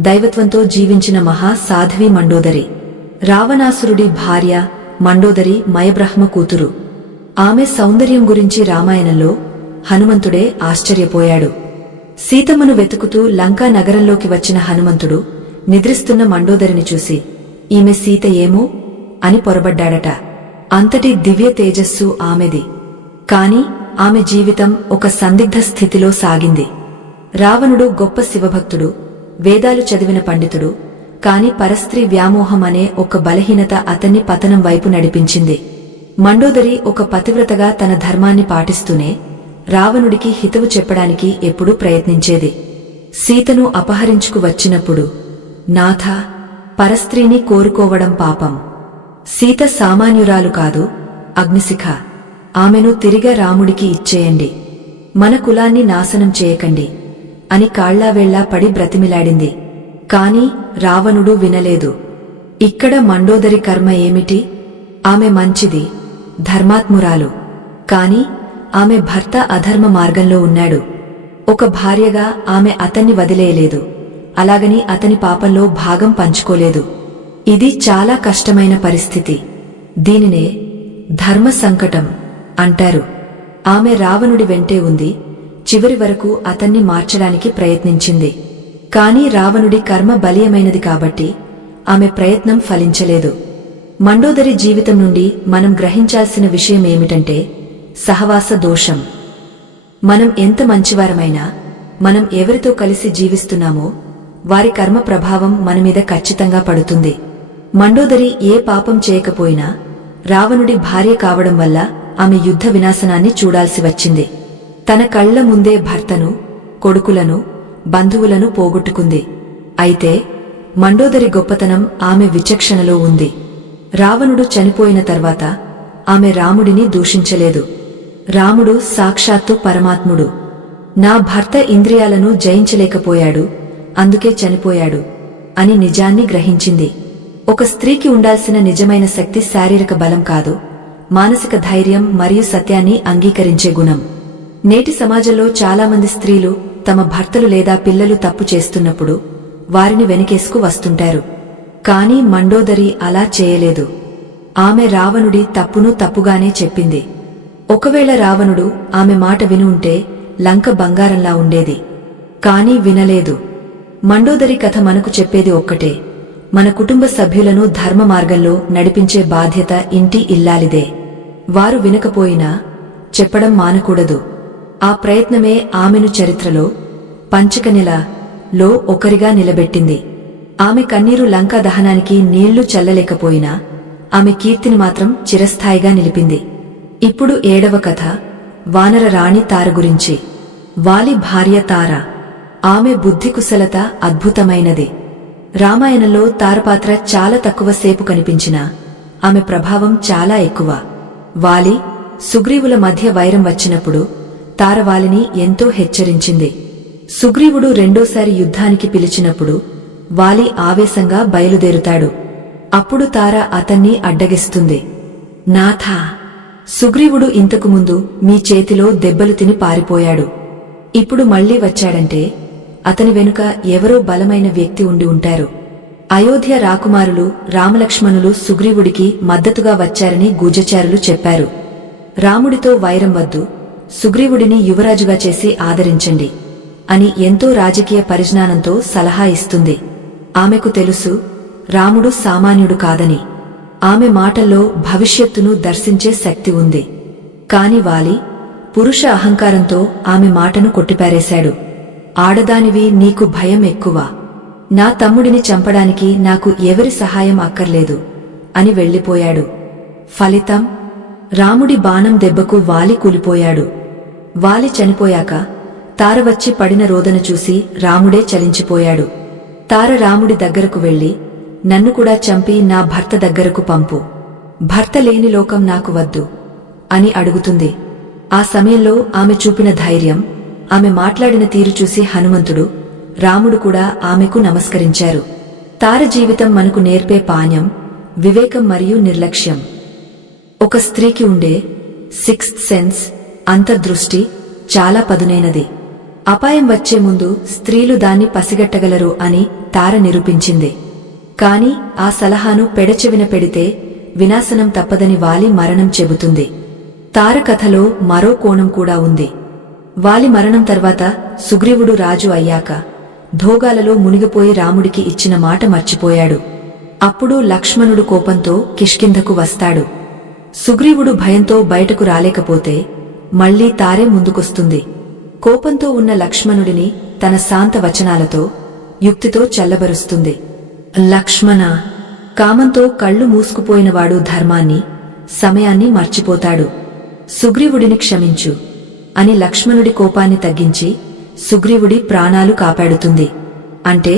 దైవత్వంతో జీవించిన మహా సాధ్వి మండోదరి. రావణాసురుడి భార్య మండోదరి మయబ్రహ్మ కూతురు. ఆమె సౌందర్యం గురించి రామాయణంలో హనుమంతుడే ఆశ్చర్యపోయాడు. సీతమ్మను వెతుకుతూ లంకా నగరంలోకి వచ్చిన హనుమంతుడు నిద్రిస్తున్న మండోదరిని చూసి ఈమె సీత ఏమో అని పొరబడ్డాడట. అంతటి దివ్య తేజస్సు ఆమెది. కాని ఆమె జీవితం ఒక సందిగ్ధ స్థితిలో సాగింది. రావణుడు గొప్ప శివభక్తుడు, వేదాలు చదివిన పండితుడు. కాని పరస్త్రీ వ్యామోహం అనే ఒక బలహీనత అతన్ని పతనం వైపు నడిపించింది. మండోదరి ఒక పతివ్రతగా తన ధర్మాన్ని పాటిస్తూనే రావణుడికి హితవు చెప్పడానికి ఎప్పుడూ ప్రయత్నించేది. సీతను అపహరించుకు వచ్చినప్పుడు, నాథా, పరస్త్రీని కోరుకోవడం పాపం. సీత సామాన్యురాలు కాదు, అగ్నిశిఖ. ఆమెను తిరిగా రాముడికి ఇచ్చేయండి. మన కులాన్ని నాశనం చేయకండి అని కాళ్లావేళ్లా పడి బ్రతిమిలాడింది. కాని రావణుడు వినలేదు. ఇక్కడ మండోదరి కర్మ ఏమిటి? ఆమె మంచిది, ధర్మాత్మురాలు. కాని ఆమె భర్త అధర్మ మార్గంలో ఉన్నాడు. ఒక భార్యగా ఆమె అతన్ని వదిలేయలేదు, అలాగని అతని పాపంలో భాగం పంచుకోలేదు. ఇది చాలా కష్టమైన పరిస్థితి. దీనినే ధర్మ సంకటం అంటారు. ఆమె రావణుడి వెంటే ఉంది. చివరి వరకు అతన్ని మార్చడానికి ప్రయత్నించింది. కాని రావణుడి కర్మ బలీయమైనది కాబట్టి ఆమె ప్రయత్నం ఫలించలేదు. మండోదరి జీవితం నుండి మనం గ్రహించాల్సిన విషయమేమిటంటే సహవాస దోషం. మనం ఎంత మంచివారమైనా మనం ఎవరితో కలిసి జీవిస్తున్నామో వారి కర్మ ప్రభావం మనమీద ఖచ్చితంగా పడుతుంది. మండోదరి ఏ పాపం చేయకపోయినా రావణుడి భార్య కావడం వల్ల ఆమె యుద్ధ వినాశనాన్ని చూడాల్సి వచ్చింది. తన కళ్ల ముందే భర్తను, కొడుకులను, బంధువులను పోగొట్టుకుంది. అయితే మండోదరి గొప్పతనం ఆమె విచక్షణలో ఉంది. రావణుడు చనిపోయిన తర్వాత ఆమె రాముడిని దూషించలేదు. రాముడు సాక్షాత్తు పరమాత్ముడు. నా భర్త ఇంద్రియాలను జయించలేకపోయాడు, అందుకే చనిపోయాడు అని నిజాన్ని గ్రహించింది. ఒక స్త్రీకి ఉండాల్సిన నిజమైన శక్తి శారీరక బలం కాదు, మానసిక ధైర్యం మరియు సత్యాన్ని అంగీకరించే గుణం. నేటి సమాజంలో చాలామంది స్త్రీలు తమ భర్తలు లేదా పిల్లలు తప్పు చేస్తున్నప్పుడు వారిని వెనకేసుకు వస్తుంటారు. కాని మండోదరి అలా చేయలేదు. ఆమె రావణుడి తప్పును తప్పుగానే చెప్పింది. ఒకవేళ రావణుడు ఆమె మాట విని ఉంటే లంక బంగారంలా ఉండేది. కాని వినలేదు. మండోదరి కథ మనకు చెప్పేది ఒక్కటే, మన కుటుంబ సభ్యులను ధర్మ మార్గంలో నడిపించే బాధ్యత ఇంటి ఇల్లాలిదే. వారు వినకపోయినా చెప్పడం మానకూడదు. ఆ ప్రయత్నమే ఆమెను చరిత్రలో పంచకనిలలో ఒకరిగా నిలబెట్టింది. ఆమె కన్నీరు లంకా దహనానికి నీళ్లు చల్లలేకపోయినా ఆమె కీర్తిని మాత్రం చిరస్థాయిగా నిలిపింది. ఇప్పుడు 7వ కథ వానర రాణి తార గురించి. వాలి భార్య తార. ఆమె బుద్ధి కుశలత అద్భుతమైనది. రామాయణంలో తార పాత్ర చాలా తక్కువ సేపు కనిపించినా ఆమె ప్రభావం చాలా ఎక్కువ. వాలి, సుగ్రీవుల మధ్య వైరం వచ్చినప్పుడు తార వాలిని ఎంతో హెచ్చరించింది. సుగ్రీవుడు రెండోసారి యుద్ధానికి పిలిచినప్పుడు వాలి ఆవేశంగా బయలుదేరుతాడు. అప్పుడు తార అతన్ని అడ్డగిస్తుంది. నాథా, సుగ్రీవుడు ఇంతకుముందు మీ చేతిలో దెబ్బలు తిని పారిపోయాడు. ఇప్పుడు మళ్లీ వచ్చాడంటే అతని వెనుక ఎవరో బలమైన వ్యక్తి ఉండి ఉంటారు. అయోధ్య రాకుమారులు రామలక్ష్మణులు సుగ్రీవుడికి మద్దతుగా వచ్చారని గూఢచారులు చెప్పారు. రాముడితో వైరం వద్దు, సుగ్రీవుడిని యువరాజుగా చేసి ఆదరించండి అని ఎంతో రాజకీయ పరిజ్ఞానంతో సలహా ఇస్తుంది. ఆమెకు తెలుసు రాముడు సామాన్యుడు కాదని. ఆమె మాటల్లో భవిష్యత్తును దర్శించే శక్తి ఉంది. కాని వాలి పురుష అహంకారంతో ఆమె మాటను కొట్టిపారేశాడు. ఆడదానివి నీకు భయం ఎక్కువ. నా తమ్ముడిని చంపడానికి నాకు ఎవరి సహాయం అక్కర్లేదు అని వెళ్ళిపోయాడు. ఫలితం రాముడి బాణం దెబ్బకు వాలి కూలిపోయాడు. వాలి చనిపోయాక తార వచ్చి పడిన రోదన చూసి రాముడే చలించిపోయాడు. తార రాముడి దగ్గరకు వెళ్లి, నన్ను కూడా చంపి నా భర్త దగ్గరకు పంపు. భర్త లేని లోకం నాకు వద్దు అని అడుగుతుంది. ఆ సమయంలో ఆమె చూపిన ధైర్యం, ఆమె మాట్లాడిన తీరు చూసి హనుమంతుడు, రాముడు కూడా ఆమెకు నమస్కరించారు. తార జీవితం మనకు నేర్పే పాఠం వివేకం మరియు నిర్లక్ష్యం. ఒక స్త్రీకి ఉండే సిక్స్త్ సెన్స్, అంతర్దృష్టి చాలా పదునైనది. అపాయం వచ్చే ముందు స్త్రీలు దాన్ని పసిగట్టగలరు అని తార నిరూపించింది. కాని ఆ సలహాను పెడచెవిన పెడితే వినాశనం తప్పదని వాలి మరణం చెబుతుంది. తార కథలో మరో కోణం కూడా ఉంది. వాలి మరణం తర్వాత సుగ్రీవుడు రాజు అయ్యాక ధోగాలలో మునిగిపోయి రాముడికి ఇచ్చిన మాట మర్చిపోయాడు. అప్పుడు లక్ష్మణుడు కోపంతో కిష్కింధకు వస్తాడు. సుగ్రీవుడు భయంతో బయటకు రాలేకపోతే మళ్లీ తారే ముందుకొస్తుంది. కోపంతో ఉన్న లక్ష్మణుడిని తన శాంత వచనాలతో, యుక్తితో చల్లబరుస్తుంది. లక్ష్మణ, కామంతో కళ్ళు మూసుకుపోయినవాడు ధర్మాన్ని, సమయాన్ని మర్చిపోతాడు. సుగ్రీవుడిని క్షమించు అని లక్ష్మణుడి కోపాన్ని తగ్గించి సుగ్రీవుడి ప్రాణాలు కాపాడుతుంది. అంటే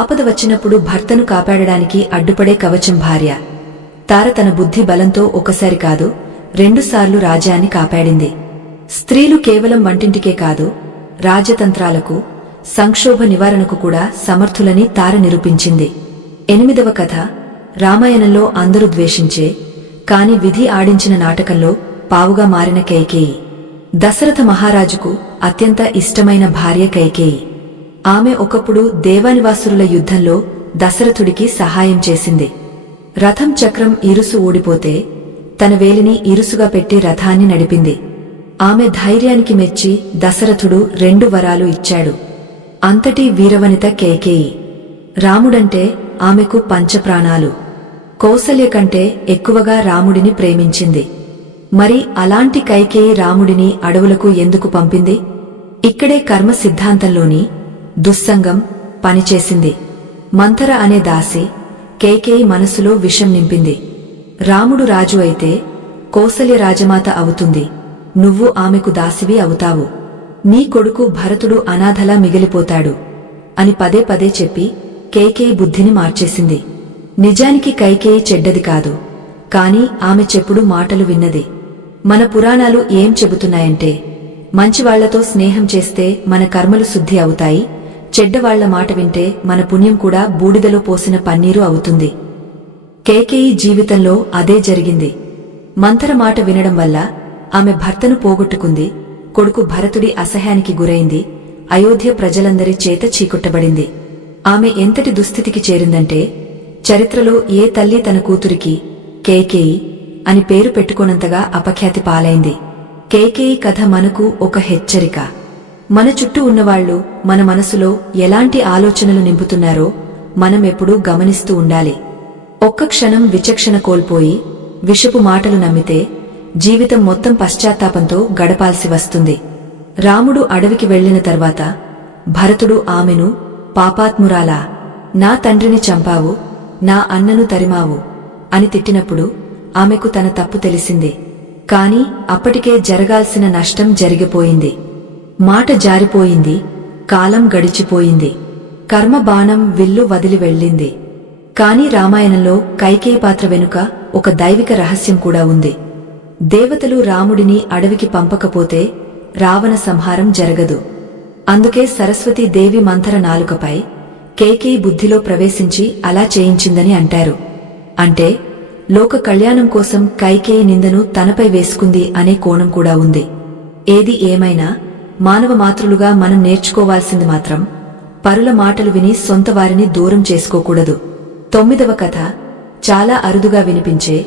ఆపద వచ్చినప్పుడు భర్తను కాపాడడానికి అడ్డుపడే కవచం భార్య. తార తన బుద్ధి బలంతో ఒకసారి కాదు, 2 సార్లు రాజ్యాన్ని కాపాడింది. స్త్రీలు కేవలం వంటింటికే కాదు, రాజతంత్రాలకు, సంక్షోభ నివారణకు కూడా సమర్థులని తార నిరూపించింది. 8వ కథ, రామాయణంలో అందరూ ద్వేషించే, కాని విధి ఆడించిన నాటకంలో పావుగా మారిన కైకేయి. దశరథ మహారాజుకు అత్యంత ఇష్టమైన భార్య కైకేయి. ఆమె ఒకప్పుడు దేవానివాసురుల యుద్ధంలో దశరథుడికి సహాయం చేసింది. రథం చక్రం ఇరుసు ఊడిపోతే తన వేలిని ఇరుసుగా పెట్టి రథాన్ని నడిపింది. ఆమె ధైర్యానికి మెచ్చి దశరథుడు 2 వరాలు ఇచ్చాడు. అంతటి వీరవనిత కైకేయి. రాముడంటే ఆమెకు పంచప్రాణాలు. కౌసల్య కంటే ఎక్కువగా రాముడిని ప్రేమించింది. మరి అలాంటి కైకేయి రాముడిని అడవులకు ఎందుకు పంపింది? ఇక్కడే కర్మ సిద్ధాంతంలోని దుస్సంగం పనిచేసింది. మంథర అనే దాసి కైకేయి మనసులో విషం నింపింది. రాముడు రాజు అయితే కౌసల్య రాజమాత అవుతుంది, నువ్వు ఆమెకు దాసివి అవుతావు. నీ కొడుకు భరతుడు అనాథలా మిగిలిపోతాడు అని పదే పదే చెప్పి కైకేయి బుద్ధిని మార్చేసింది. నిజానికి కైకేయి చెడ్డది కాదు, కాని ఆమె చెప్పుడు మాటలు విన్నది. మన పురాణాలు ఏం చెబుతున్నాయంటే, మంచివాళ్లతో స్నేహం చేస్తే మన కర్మలు శుద్ధి అవుతాయి, చెడ్డవాళ్ల మాట వింటే మన పుణ్యం కూడా బూడిదలో పోసిన పన్నీరు అవుతుంది. కైకేయి జీవితంలో అదే జరిగింది. మంథర మాట వినడం వల్ల ఆమె భర్తను పోగొట్టుకుంది, కొడుకు భరతుడి అసహ్యానికి గురైంది, అయోధ్య ప్రజలందరి చేత చీకొట్టబడింది. ఆమె ఎంతటి దుస్థితికి చేరిందంటే, చరిత్రలో ఏ తల్లి తన కూతురికి కైకేయి అని పేరు పెట్టుకోనంతగా అపఖ్యాతి పాలైంది. కైకేయి కథ మనకు ఒక హెచ్చరిక. మన చుట్టూ ఉన్నవాళ్లు మన మనసులో ఎలాంటి ఆలోచనలు నింపుతున్నారో మనం ఎప్పుడూ గమనిస్తూ ఉండాలి. ఒక్క క్షణం విచక్షణ కోల్పోయి విషపు మాటలు నమ్మితే జీవితం మొత్తం పశ్చాత్తాపంతో గడపాల్సి వస్తుంది. రాముడు అడవికి వెళ్లిన తర్వాత భరతుడు ఆమెను, పాపాత్మురాలా, నా తండ్రిని చంపావు, నా అన్నను తరిమావు అని తిట్టినప్పుడు ఆమెకు తన తప్పు తెలిసింది. కాని అప్పటికే జరగాల్సిన నష్టం జరిగిపోయింది. మాట జారిపోయింది, కాలం గడిచిపోయింది, కర్మ బాణం విల్లు వదిలి వెళ్ళింది. కాని రామాయణంలో కైకేయి పాత్ర వెనుక ఒక దైవిక రహస్యం కూడా ఉంది. దేవతలు రాముడిని అడవికి పంపకపోతే రావణ సంహారం జరగదు. అందుకే సరస్వతీ దేవి మంథర నాలుకపై కైకేయి బుద్ధిలో ప్రవేశించి అలా చేయించిందని అంటారు. అంటే లోక కళ్యాణం కోసం కైకేయి నిందను తనపై వేసుకుంది అనే కోణం కూడా ఉంది. ఏది ఏమైనా మానవ మాతృలుగా మనం నేర్చుకోవాల్సింది మాత్రం పరుల మాటలు విని సొంత వారిని దూరం చేసుకోకూడదు. 9వ కథ, చాలా అరుదుగా వినిపించే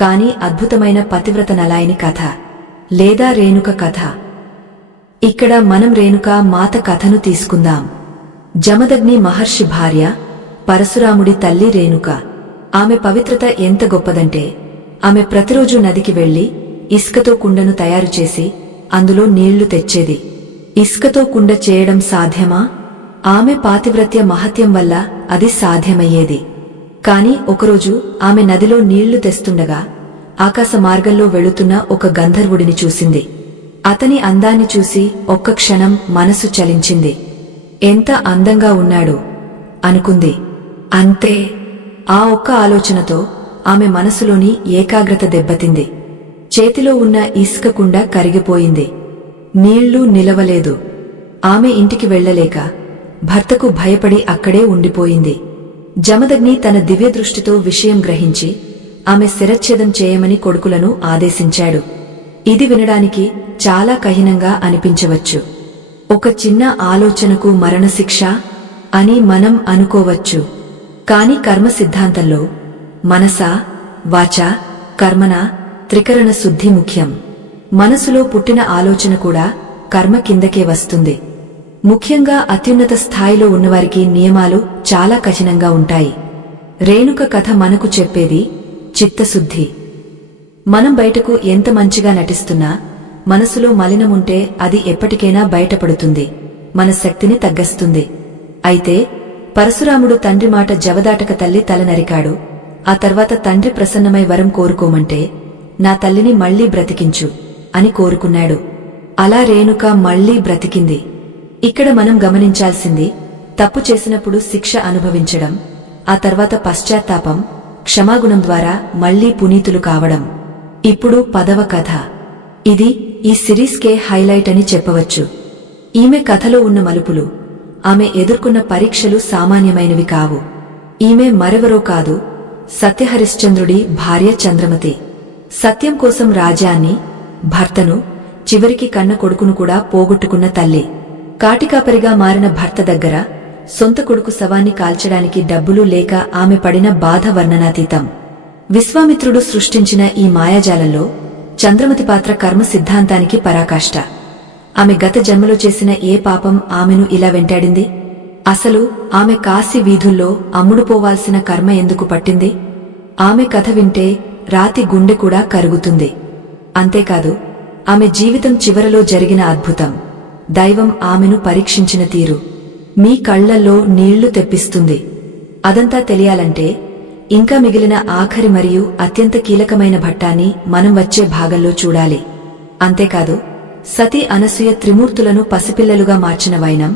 కాని అద్భుతమైన పతివ్రత నలాయిని కథ లేదా రేణుక కథ. ఇక్కడ మనం రేణుక మాత కథను తీసుకుందాం. జమదగ్ని మహర్షి భార్య, పరశురాముడి తల్లి రేణుక. ఆమె పవిత్రత ఎంత గొప్పదంటే ఆమె ప్రతిరోజు నదికి వెళ్లి ఇసుకతో కుండను తయారుచేసి అందులో నీళ్లు తెచ్చేది. ఇసుకతో కుండ చేయడం సాధ్యమా? ఆమె పాతివ్రత్య మహత్యం వల్ల అది సాధ్యమయ్యేది. కాని ఒకరోజు ఆమె నదిలో నీళ్లు తెస్తుండగా ఆకాశ మార్గంలో వెళుతున్న ఒక గంధర్వుడిని చూసింది. అతని అందాన్ని చూసి ఒక్క క్షణం మనసు చలించింది. ఎంత అందంగా ఉన్నాడు అనుకుంది. అంతే. ఆ ఒక్క ఆలోచనతో ఆమె మనసులోని ఏకాగ్రత దెబ్బతింది. చేతిలో ఉన్న ఇసుక కుండ కరిగిపోయింది. నీళ్లు నిలవలేదు. ఆమె ఇంటికి వెళ్లలేక భర్తకు భయపడి అక్కడే ఉండిపోయింది. జమదగ్ని తన దివ్యదృష్టితో విషయం గ్రహించి ఆమె శిరచ్ఛేదం చేయమని కొడుకులను ఆదేశించాడు. ఇది వినడానికి చాలా కఠినంగా అనిపించవచ్చు. ఒక చిన్న ఆలోచనకు మరణశిక్ష అని మనం అనుకోవచ్చు. కాని కర్మ సిద్ధాంతంలో మనసా వాచా కర్మణ త్రికరణ శుద్ధి ముఖ్యం. మనసులో పుట్టిన ఆలోచన కూడా కర్మ కిందకే వస్తుంది. ముఖ్యంగా అత్యున్నత స్థాయిలో ఉన్నవారికి నియమాలు చాలా కఠినంగా ఉంటాయి. రేణుక కథ మనకు చెప్పేది చిత్తశుద్ధి. మనం బయటకు ఎంత మంచిగా నటిస్తున్నా మనసులో మలినముంటే అది ఎప్పటికైనా బయటపడుతుంది, మన శక్తిని తగ్గస్తుంది. అయితే పరశురాముడు తండ్రి మాట జవదాటక తల్లి తల నరికాడు. ఆ తర్వాత తండ్రి ప్రసన్నమై వరం కోరుకోమంటే నా తల్లిని మళ్లీ బ్రతికించు అని కోరుకున్నాడు. అలా రేణుక మళ్లీ బ్రతికింది. ఇక్కడ మనం గమనించాల్సింది తప్పు చేసినప్పుడు శిక్ష అనుభవించడం, ఆ తర్వాత పశ్చాత్తాపం, క్షమాగుణం ద్వారా మళ్లీ పునీతులు కావడం. ఇప్పుడు 10వ కథ. ఇది ఈ సిరీస్కే హైలైట్ అని చెప్పవచ్చు. ఈమె కథలో ఉన్న మలుపులు, ఆమె ఎదుర్కొన్న పరీక్షలు సామాన్యమైనవి కావు. ఈమె మరెవరో కాదు, సత్యహరిశ్చంద్రుడి భార్య చంద్రమతి. సత్యం కోసం రాజ్యాన్ని, భర్తను, చివరికి కన్న కొడుకును కూడా పోగొట్టుకున్న తల్లి. కాటికాపరిగా మారిన భర్త దగ్గర సొంత కొడుకు శవాన్ని కాల్చడానికి డబ్బులు లేక ఆమె పడిన బాధ వర్ణనాతీతం. విశ్వామిత్రుడు సృష్టించిన ఈ మాయాజాలంలో చంద్రమతి పాత్ర కర్మ సిద్ధాంతానికి పరాకాష్ట. ఆమె గత జన్మలో చేసిన ఏ పాపం ఆమెను ఇలా వెంటాడింది? అసలు ఆమె కాశీ వీధుల్లో అమ్ముడుపోవాల్సిన కర్మ ఎందుకు పట్టింది? ఆమె కథ వింటే రాతి గుండె కూడా కరుగుతుంది. అంతేకాదు, ఆమె జీవితం చివరలో జరిగిన అద్భుతం, దైవం ఆమెను పరీక్షించిన తీరు మీ కళ్లల్లో నీళ్లు తెప్పిస్తుంది. అదంతా తెలియాలంటే ఇంకా మిగిలిన ఆఖరి మరియు అత్యంత కీలకమైన ఘట్టాన్ని మనం వచ్చే భాగంలో చూడాలి. అంతేకాదు, సతీ అనసూయ త్రిమూర్తులను పసిపిల్లలుగా మార్చిన వైనం,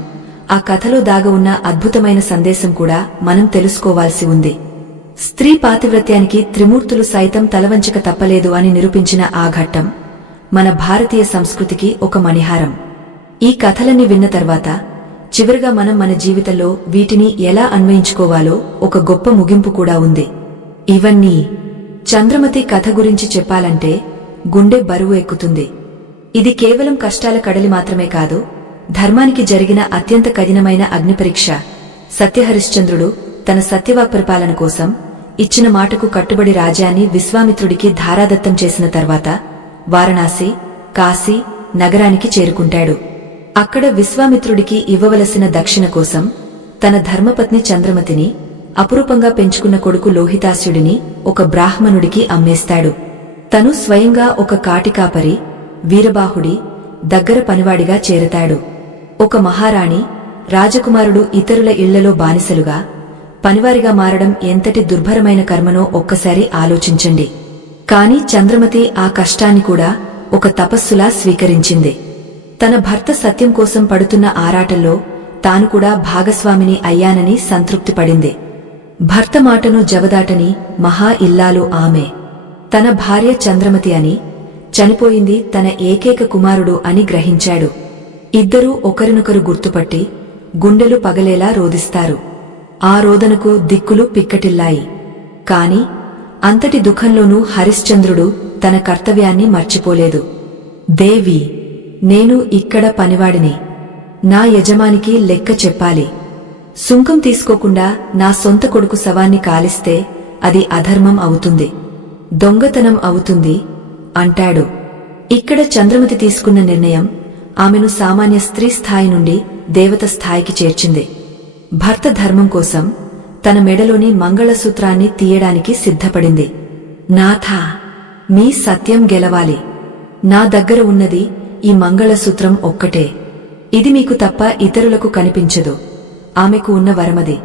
ఆ కథలో దాగ ఉన్న అద్భుతమైన సందేశం కూడా మనం తెలుసుకోవాల్సి ఉంది. స్త్రీ పాతివ్రత్యానికి త్రిమూర్తులు సైతం తలవంచక తప్పలేదు అని నిరూపించిన ఆ ఘట్టం మన భారతీయ సంస్కృతికి ఒక మణిహారం. ఈ కథలన్నీ విన్న తర్వాత చివరిగా మనం మన జీవితంలో వీటిని ఎలా అన్వయించుకోవాలో ఒక గొప్ప ముగింపు కూడా ఉంది. ఇవన్నీ చంద్రమతి కథ గురించి చెప్పాలంటే గుండె బరువు ఎక్కుతుంది. ఇది కేవలం కష్టాల కడలి మాత్రమే కాదు, ధర్మానికి జరిగిన అత్యంత కఠినమైన అగ్నిపరీక్ష. సత్యహరిశ్చంద్రుడు తన సత్యవాక్ పరిపాలన కోసం ఇచ్చిన మాటకు కట్టుబడి రాజ్యాన్ని విశ్వామిత్రుడికి ధారాదత్తం చేసిన తర్వాత వారణాసి, కాశీ నగరానికి చేరుకుంటాడు. అక్కడ విశ్వామిత్రుడికి ఇవ్వవలసిన దక్షిణ కోసం తన ధర్మపత్ని చంద్రమతిని, అపురూపంగా పెంచుకున్న కొడుకు లోహితాస్యుడిని ఒక బ్రాహ్మణుడికి అమ్మేస్తాడు. తను స్వయంగా ఒక కాటికాపరి, వీరబాహుడి దగ్గర పనివాడిగా చేరతాడు. ఒక మహారాణి, రాజకుమారుడు ఇతరుల ఇళ్లలో బానిసలుగా, పనివారిగా మారడం ఎంతటి దుర్భరమైన కర్మనో ఒక్కసారి ఆలోచించండి. కాని చంద్రమతి ఆ కష్టాన్ని కూడా ఒక తపస్సులా స్వీకరించింది. తన భర్త సత్యం కోసం పడుతున్న ఆరాటంలో తాను కూడా భాగస్వామిని అయ్యానని సంతృప్తిపడింది. భర్త మాటను జవదాటని మహా ఇల్లాలు ఆమె. తన భార్య చంద్రమతి అని, చనిపోయింది తన ఏకైక కుమారుడు అని గ్రహించాడు. ఇద్దరూ ఒకరినొకరు గుర్తుపట్టి గుండెలు పగలేలా రోదిస్తారు. ఆ రోదనకు దిక్కులు పిక్కటిల్లాయి. కాని అంతటి దుఃఖంలోనూ హరిశ్చంద్రుడు తన కర్తవ్యాన్ని మర్చిపోలేదు. దేవి, నేను ఇక్కడ పనివాడిని. నా యజమానికి లెక్క చెప్పాలి. సుంకం తీసుకోకుండా నా సొంత కొడుకు శవాన్ని కాలిస్తే అది అధర్మం అవుతుంది, దొంగతనం అవుతుంది అంటాడు. ఇక్కడ చంద్రమతి తీసుకున్న నిర్ణయం ఆమెను సామాన్య స్త్రీ స్థాయి నుండి దేవత స్థాయికి చేర్చింది. భర్త ధర్మం కోసం తన మెడలోని మంగళసూత్రాన్ని తీయడానికి సిద్ధపడింది. నాథా, మీ సత్యం గెలవాలి. నా దగ్గర ఉన్నది ఈ మంగళసూత్రం ఒక్కటే. ఇది మీకు తప్ప ఇతరులకు కనిపించదు. ఆమెకు ఉన్న వరమది.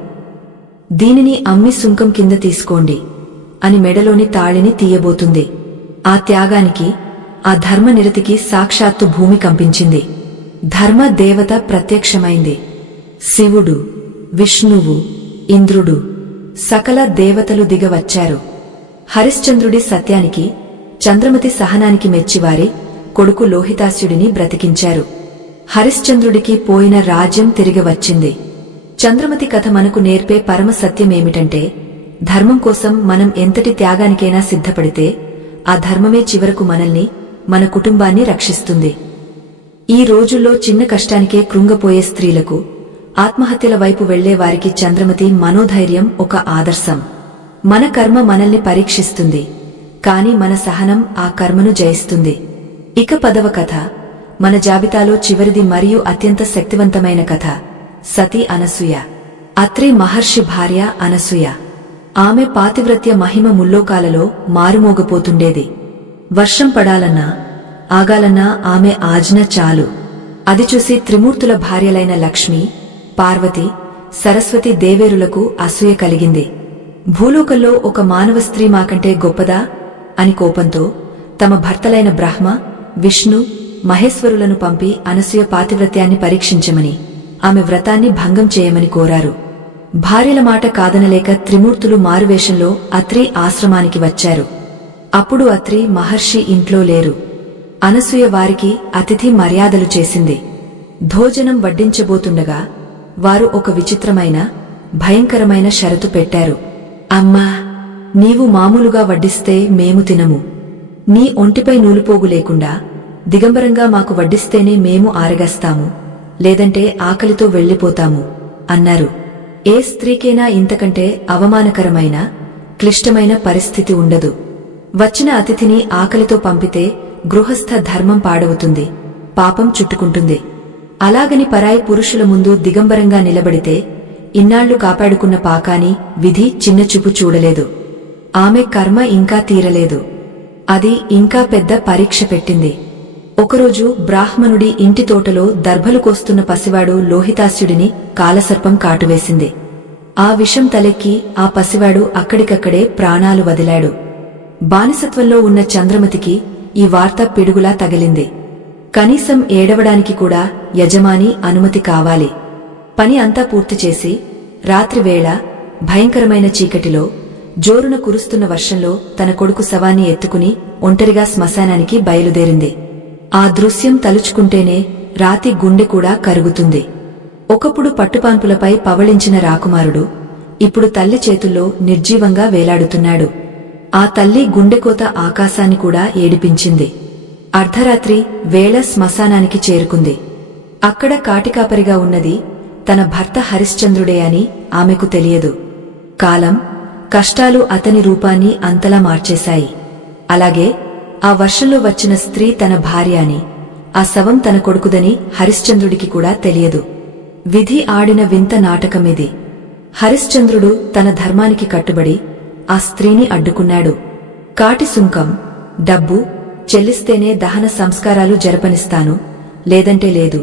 దీనిని అమ్మి సుంకం కింద తీసుకోండి అని మెడలోని తాళిని తీయబోతుంది. ఆ త్యాగానికి, ఆ ధర్మనిరతికి సాక్షాత్తు భూమి కంపించింది. ధర్మ దేవత ప్రత్యక్షమైంది. శివుడు, విష్ణువు, ఇంద్రుడు, సకల దేవతలు దిగవచ్చారు. హరిశ్చంద్రుడి సత్యానికి, చంద్రమతి సహనానికి మెచ్చివారి కొడుకు లోహితాస్యుడిని బ్రతికించారు. హరిశ్చంద్రుడికి పోయిన రాజ్యం తిరిగి వచ్చింది. చంద్రమతి కథ మనకు నేర్పే పరమ సత్యమేమిటంటే, ధర్మం కోసం మనం ఎంతటి త్యాగానికైనా సిద్ధపడితే ఆ ధర్మమే చివరకు మనల్ని, మన కుటుంబాన్ని రక్షిస్తుంది. ఈ రోజుల్లో చిన్న కష్టానికే కృంగపోయే స్త్రీలకు, ఆత్మహత్యల వైపు వెళ్లే వారికి చంద్రమతి మనోధైర్యం ఒక ఆదర్శం. మన కర్మ మనల్ని పరీక్షిస్తుంది, కాని మన సహనం ఆ కర్మను జయిస్తుంది. ఇక 10వ కథ మన జాబితాలో చివరిది మరియు అత్యంత శక్తివంతమైన కథ, సతీ అనసూయ. అత్రి మహర్షి భార్య అనసూయ. ఆమె పాతివ్రత్య మహిమ ముల్లోకాలలో మారుమోగపోతుండేది. వర్షం పడాలన్నా, ఆగాలన్నా ఆమె ఆజ్ఞ చాలు. అది చూసి త్రిమూర్తుల భార్యలైన లక్ష్మి, పార్వతి, సరస్వతి దేవేరులకు అసూయ కలిగింది. భూలోకంలో ఒక మానవ స్త్రీ మాకంటే గొప్పదా అని కోపంతో తమ భర్తలైన బ్రహ్మ, విష్ణు, మహేశ్వరులను పంపి అనసూయ పాతివ్రత్యాన్ని పరీక్షించమని, ఆమె వ్రతాన్ని భంగం చేయమని కోరారు. భార్యల మాట కాదనలేక త్రిమూర్తులు మారువేషంలో అత్రి ఆశ్రమానికి వచ్చారు. అప్పుడు అత్రి మహర్షి ఇంట్లో లేరు. అనసూయ వారికి అతిథి మర్యాదలు చేసింది. భోజనం వడ్డించబోతుండగా వారు ఒక విచిత్రమైన, భయంకరమైన షరతు పెట్టారు. అమ్మా, నీవు మామూలుగా వడ్డిస్తే మేము తినము. నీ ఒంటిపై నూలుపోగు లేకుండా దిగంబరంగా మాకు వడ్డిస్తేనే మేము ఆరగస్తాము, లేదంటే ఆకలితో వెళ్లిపోతాము అన్నారు. ఏ స్త్రీకైనా ఇంతకంటే అవమానకరమైన, క్లిష్టమైన పరిస్థితి ఉండదు. వచ్చిన అతిథిని ఆకలితో పంపితే గృహస్థ ధర్మం పాడవుతుంది, పాపం చుట్టుకుంటుంది. అలాగని పరాయి పురుషుల ముందు దిగంబరంగా నిలబడితే ఇన్నాళ్లు కాపాడుకున్న పాకాని విధి చిన్నచూపు చూడలేదు. ఆమె కర్మ ఇంకా తీరలేదు. అది ఇంకా పెద్ద పరీక్ష పెట్టింది. ఒకరోజు బ్రాహ్మణుడి ఇంటి తోటలో దర్భలు కోస్తున్న పసివాడు లోహితాస్యుడిని కాలసర్పం కాటువేసింది. ఆ విషం తలెక్కి ఆ పసివాడు అక్కడికక్కడే ప్రాణాలు వదిలాడు. బానిసత్వంలో ఉన్న చంద్రమతికి ఈ వార్త పిడుగులా తగిలింది. కనీసం ఏడవడానికి కూడా యజమాని అనుమతి కావాలి. పని అంతా పూర్తిచేసి రాత్రివేళ భయంకరమైన చీకటిలో, జోరున కురుస్తున్న వర్షంలో తన కొడుకు శవాన్ని ఎత్తుకుని ఒంటరిగా శ్మశానానికి బయలుదేరింది. ఆ దృశ్యం తలుచుకుంటేనే రాతి గుండె కూడా కరుగుతుంది. ఒకప్పుడు పట్టుపాన్పులపై పవళించిన రాకుమారుడు ఇప్పుడు తల్లి చేతుల్లో నిర్జీవంగా వేలాడుతున్నాడు. ఆ తల్లి గుండెకోత ఆకాశాన్ని కూడా ఏడిపించింది. అర్ధరాత్రి వేళ శ్మశానానికి చేరుకుంది. అక్కడ కాటికాపరిగా ఉన్నది తన భర్త హరిశ్చంద్రుడే అని ఆమెకు తెలియదు. కాలం, కష్టాలు అతని రూపాన్ని అంతలా మార్చేశాయి. అలాగే ఆ వర్షంలో వచ్చిన స్త్రీ తన భార్య అని, ఆ శవం తన కొడుకుదని హరిశ్చంద్రుడికి కూడా తెలియదు. విధి ఆడిన వింత నాటకమిది. హరిశ్చంద్రుడు తన ధర్మానికి కట్టుబడి ఆ స్త్రీని అడ్డుకున్నాడు. కాటి సుంకం, డబ్బు చెల్లిస్తేనే దహన సంస్కారాలు జరపనిస్తాను, లేదంటే లేదు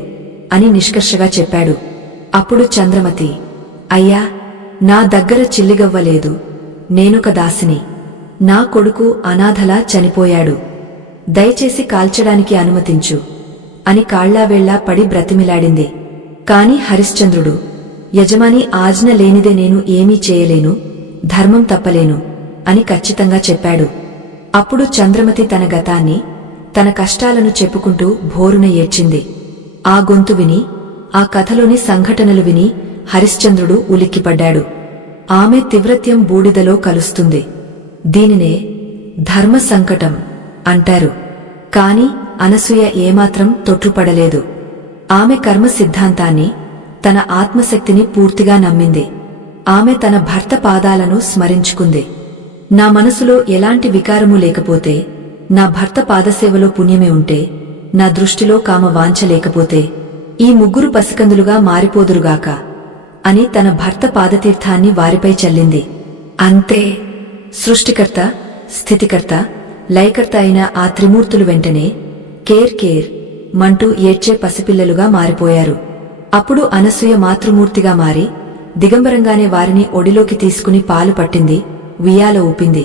అని నిష్కర్షగా చెప్పాడు. అప్పుడు చంద్రమతి, అయ్యా, నా దగ్గర చిల్లిగవ్వలేదు, నేనొక దాసిని. నా కొడుకు అనాథలా చనిపోయాడు. దయచేసి కాల్చడానికి అనుమతించు అని కాళ్లావేళ్లా పడి బ్రతిమిలాడింది. కాని హరిశ్చంద్రుడు, యజమాని ఆజ్ఞ లేనిదే నేను ఏమీ చేయలేను, ధర్మం తప్పలేను అని ఖచ్చితంగా చెప్పాడు. అప్పుడు చంద్రమతి తన గతాన్ని, తన కష్టాలను చెప్పుకుంటూ భోరున ఏడ్చింది. ఆ గొంతు విని, ఆ కథలోని సంఘటనలు విని హరిశ్చంద్రుడు ఉలిక్కిపడ్డాడు. ఆమె తివ్రత్యం బూడిదలో కలుస్తుంది. దీనినే ధర్మ సంకటం అంటారు. కాని అనసూయ ఏమాత్రం తొట్రుపడలేదు. ఆమె కర్మ సిద్ధాంతాన్ని, తన ఆత్మశక్తిని పూర్తిగా నమ్మింది. ఆమె తన భర్త పాదాలను స్మరించుకుంది. నా మనసులో ఎలాంటి వికారము లేకపోతే, నా భర్త పాదసేవలో పుణ్యమే ఉంటే, నా దృష్టిలో కామ వాంఛ లేకపోతే ఈ ముగ్గురు పసికందులుగా మారిపోదురుగాక అని తన భర్త పాదతీర్థాన్ని వారిపై చల్లింది. అంతే. సృష్టికర్త, స్థితికర్త, లయకర్త అయిన ఆ త్రిమూర్తులు వెంటనే కేర్ కేర్ మంటూ ఏడ్చే పసిపిల్లలుగా మారిపోయారు. అప్పుడు అనసూయ మాతృమూర్తిగా మారి దిగంబరంగానే వారిని ఒడిలోకి తీసుకుని పాలు పట్టింది, ఉయ్యాల ఊపింది.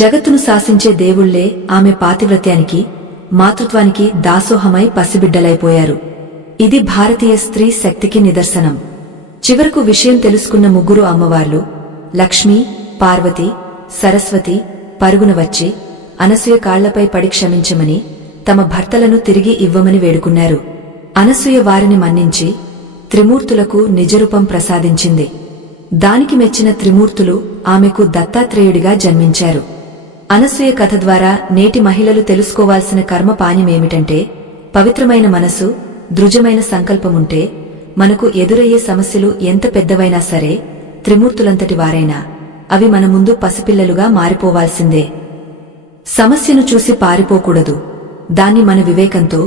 జగత్తును శాసించే దేవుళ్లే ఆమె పాతివ్రత్యానికి, మాతృత్వానికి దాసోహమై పసిబిడ్డలైపోయారు. ఇది భారతీయ స్త్రీ శక్తికి నిదర్శనం. చివరకు విషయం తెలుసుకున్న ముగ్గురు అమ్మవార్లు లక్ష్మీ, పార్వతి, సరస్వతి పరుగున వచ్చి అనసూయ కాళ్లపై పడి క్షమించమని, తమ భర్తలను తిరిగి ఇవ్వమని వేడుకున్నారు. అనసూయ వారిని మన్నించి త్రిమూర్తులకు నిజరూపం ప్రసాదించింది. దానికి మెచ్చిన త్రిమూర్తులు ఆమెకు దత్తాత్రేయుడిగా జన్మించారు. అనసూయ కథ ద్వారా నేటి మహిళలు తెలుసుకోవాల్సిన కర్మపాణ్యమేమిటంటే, పవిత్రమైన మనసు, దృఢమైన సంకల్పముంటే మనకు ఎదురయ్యే సమస్యలు ఎంత పెద్దవైనా సరే, త్రిమూర్తులంతటి వారైనా అవి మన ముందు పసిపిల్లలుగా మారిపోవాల్సిందే. సమస్యను చూసి పారిపోకూడదు. దాన్ని మన వివేకంతో,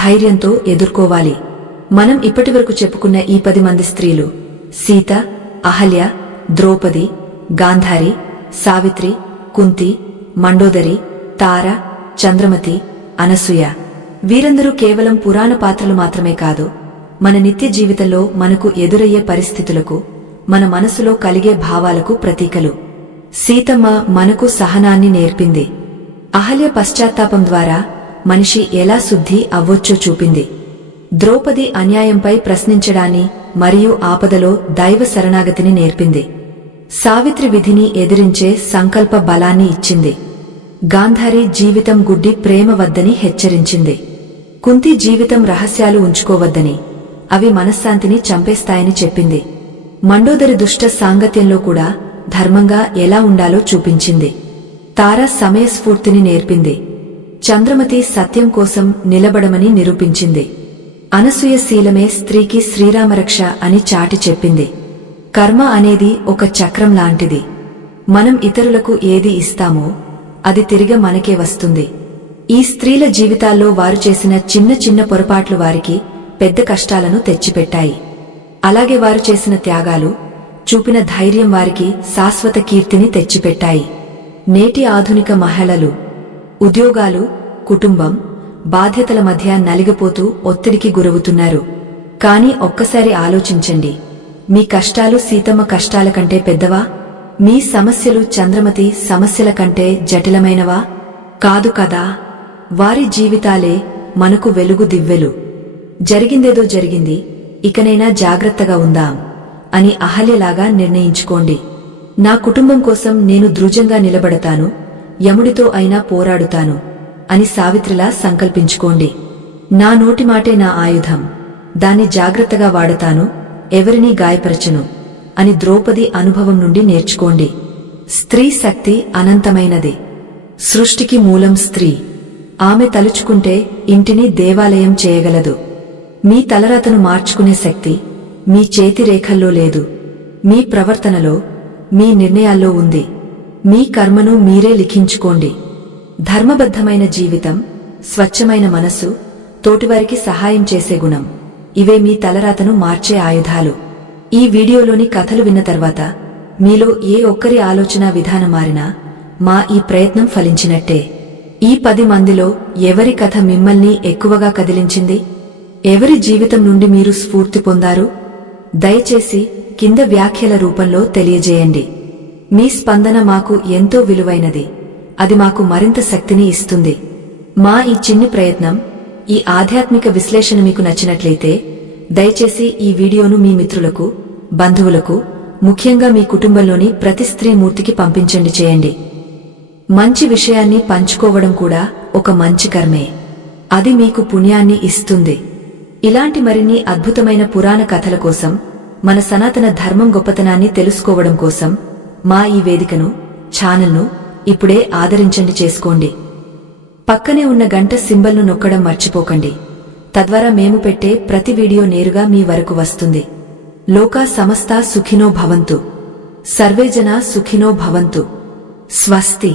ధైర్యంతో ఎదుర్కోవాలి. మనం ఇప్పటివరకు చెప్పుకున్న ఈ 10 మంది స్త్రీలు సీత, అహల్య, ద్రౌపది, గాంధారి, సావిత్రి, కుంతి, మండోదరి, తార, చంద్రమతి, అనసూయ వీరందరూ కేవలం పురాణ పాత్రలు మాత్రమే కాదు, మన నిత్య జీవితంలో మనకు ఎదురయ్యే పరిస్థితులకు, మన మనసులో కలిగే భావాలకు ప్రతీకలు. సీతమ్మ మనకు సహనాన్ని నేర్పింది. అహల్య పశ్చాత్తాపం ద్వారా మనిషి ఎలా శుద్ధి అవ్వొచ్చో చూపింది. ద్రౌపది అన్యాయంపై ప్రశ్నించడాన్ని మరియు ఆపదలో దైవ శరణాగతిని నేర్పింది. సావిత్రి విధిని ఎదిరించే సంకల్ప బలాన్ని ఇచ్చింది. గాంధారి జీవితం గుడ్డి ప్రేమ వద్దని హెచ్చరించింది. కుంతి జీవితం రహస్యాలు ఉంచుకోవద్దని, అవి మనశ్శాంతిని చంపేస్తాయని చెప్పింది. మండోదరి దుష్ట సాంగత్యంలో కూడా ధర్మంగా ఎలా ఉండాలో చూపించింది. తార సమయస్ఫూర్తిని నేర్పింది. చంద్రమతి సత్యం కోసం నిలబడమని నిరూపించింది. అనసూయ శీలమే స్త్రీకి శ్రీరామరక్ష అని చాటి చెప్పింది. కర్మ అనేది ఒక చక్రం లాంటిది. మనం ఇతరులకు ఏది ఇస్తామో అది తిరిగి మనకే వస్తుంది. ఈ స్త్రీల జీవితాల్లో వారు చేసిన చిన్న చిన్న పొరపాట్లు వారికి పెద్ద కష్టాలను తెచ్చిపెట్టాయి. అలాగే వారు చేసిన త్యాగాలు, చూపిన ధైర్యం వారికి శాశ్వత కీర్తిని తెచ్చిపెట్టాయి. నేటి ఆధునిక మహిళలు ఉద్యోగాలు, కుటుంబం, బాధ్యతల మధ్య నలిగిపోతూ ఒత్తిడికి గురవుతున్నారు. కాని ఒక్కసారి ఆలోచించండి, మీ కష్టాలు సీతమ్మ కష్టాల కంటే పెద్దవా? మీ సమస్యలు చంద్రమతి సమస్యల కంటే జటిలమైనవా? కాదు కదా. వారి జీవితాలే మనకు వెలుగు దివ్వెలు. జరిగిందేదో జరిగింది, ఇకనైనా జాగ్రత్తగా ఉందాం అని అహల్యలాగా నిర్ణయించుకోండి. నా కుటుంబం కోసం నేను దృఢంగా నిలబడతాను, యముడితో అయినా పోరాడుతాను అని సావిత్రిలా సంకల్పించుకోండి. నా నోటి మాటే నా ఆయుధం, దాన్ని జాగ్రత్తగా వాడతాను, ఎవరినీ గాయపరచను అని ద్రౌపది అనుభవం నుండి నేర్చుకోండి. స్త్రీ శక్తి అనంతమైనది. సృష్టికి మూలం స్త్రీ. ఆమె తలుచుకుంటే ఇంటిని దేవాలయం చేయగలదు. మీ తలరాతను మార్చుకునే శక్తి మీ చేతి రేఖల్లో లేదు, మీ ప్రవర్తనలో, మీ నిర్ణయాల్లో ఉంది. మీ కర్మను మీరే లిఖించుకోండి. ధర్మబద్ధమైన జీవితం, స్వచ్ఛమైన మనస్సు, తోటివారికి సహాయం చేసే గుణం, ఇవే మీ తలరాతను మార్చే ఆయుధాలు. ఈ వీడియోలోని కథలు విన్న తర్వాత మీలో ఏ ఒక్కరి ఆలోచన విధానం మారినా మా ఈ ప్రయత్నం ఫలించినట్టే. ఈ 10 మందిలో ఎవరి కథ మిమ్మల్ని ఎక్కువగా కదిలించింది? ఎవరి జీవితం నుండి మీరు స్ఫూర్తి పొందారు? దయచేసి కింద వ్యాఖ్యల రూపంలో తెలియజేయండి. మీ స్పందన మాకు ఎంతో విలువైనది. అది మాకు మరింత శక్తిని ఇస్తుంది. మా ఈ చిన్ని ప్రయత్నం, ఈ ఆధ్యాత్మిక విశ్లేషణ మీకు నచ్చినట్లయితే దయచేసి ఈ వీడియోను మీ మిత్రులకు, బంధువులకు, ముఖ్యంగా మీ కుటుంబంలోని ప్రతి స్త్రీ మూర్తికి పంపించండి చేయండి. మంచి విషయాన్ని పంచుకోవడం కూడా ఒక మంచి కర్మే. అది మీకు పుణ్యాన్ని ఇస్తుంది. ఇలాంటి మరిన్ని అద్భుతమైన పురాణ కథల కోసం, మన సనాతన ధర్మం గొప్పతనాన్ని తెలుసుకోవడం కోసం మా ఈ వేదికను, ఛానల్ను ఇప్పుడే ఆదరించండి చేసుకోండి. పక్కనే ఉన్న గంట సింబల్ను నొక్కడం మర్చిపోకండి. తద్వారా మేము పెట్టే ప్రతి వీడియో నేరుగా మీ వరకు వస్తుంది. లోకా సమస్తా సుఖినో భవంతు. సర్వే జనా సుఖినో భవంతు. స్వస్తి.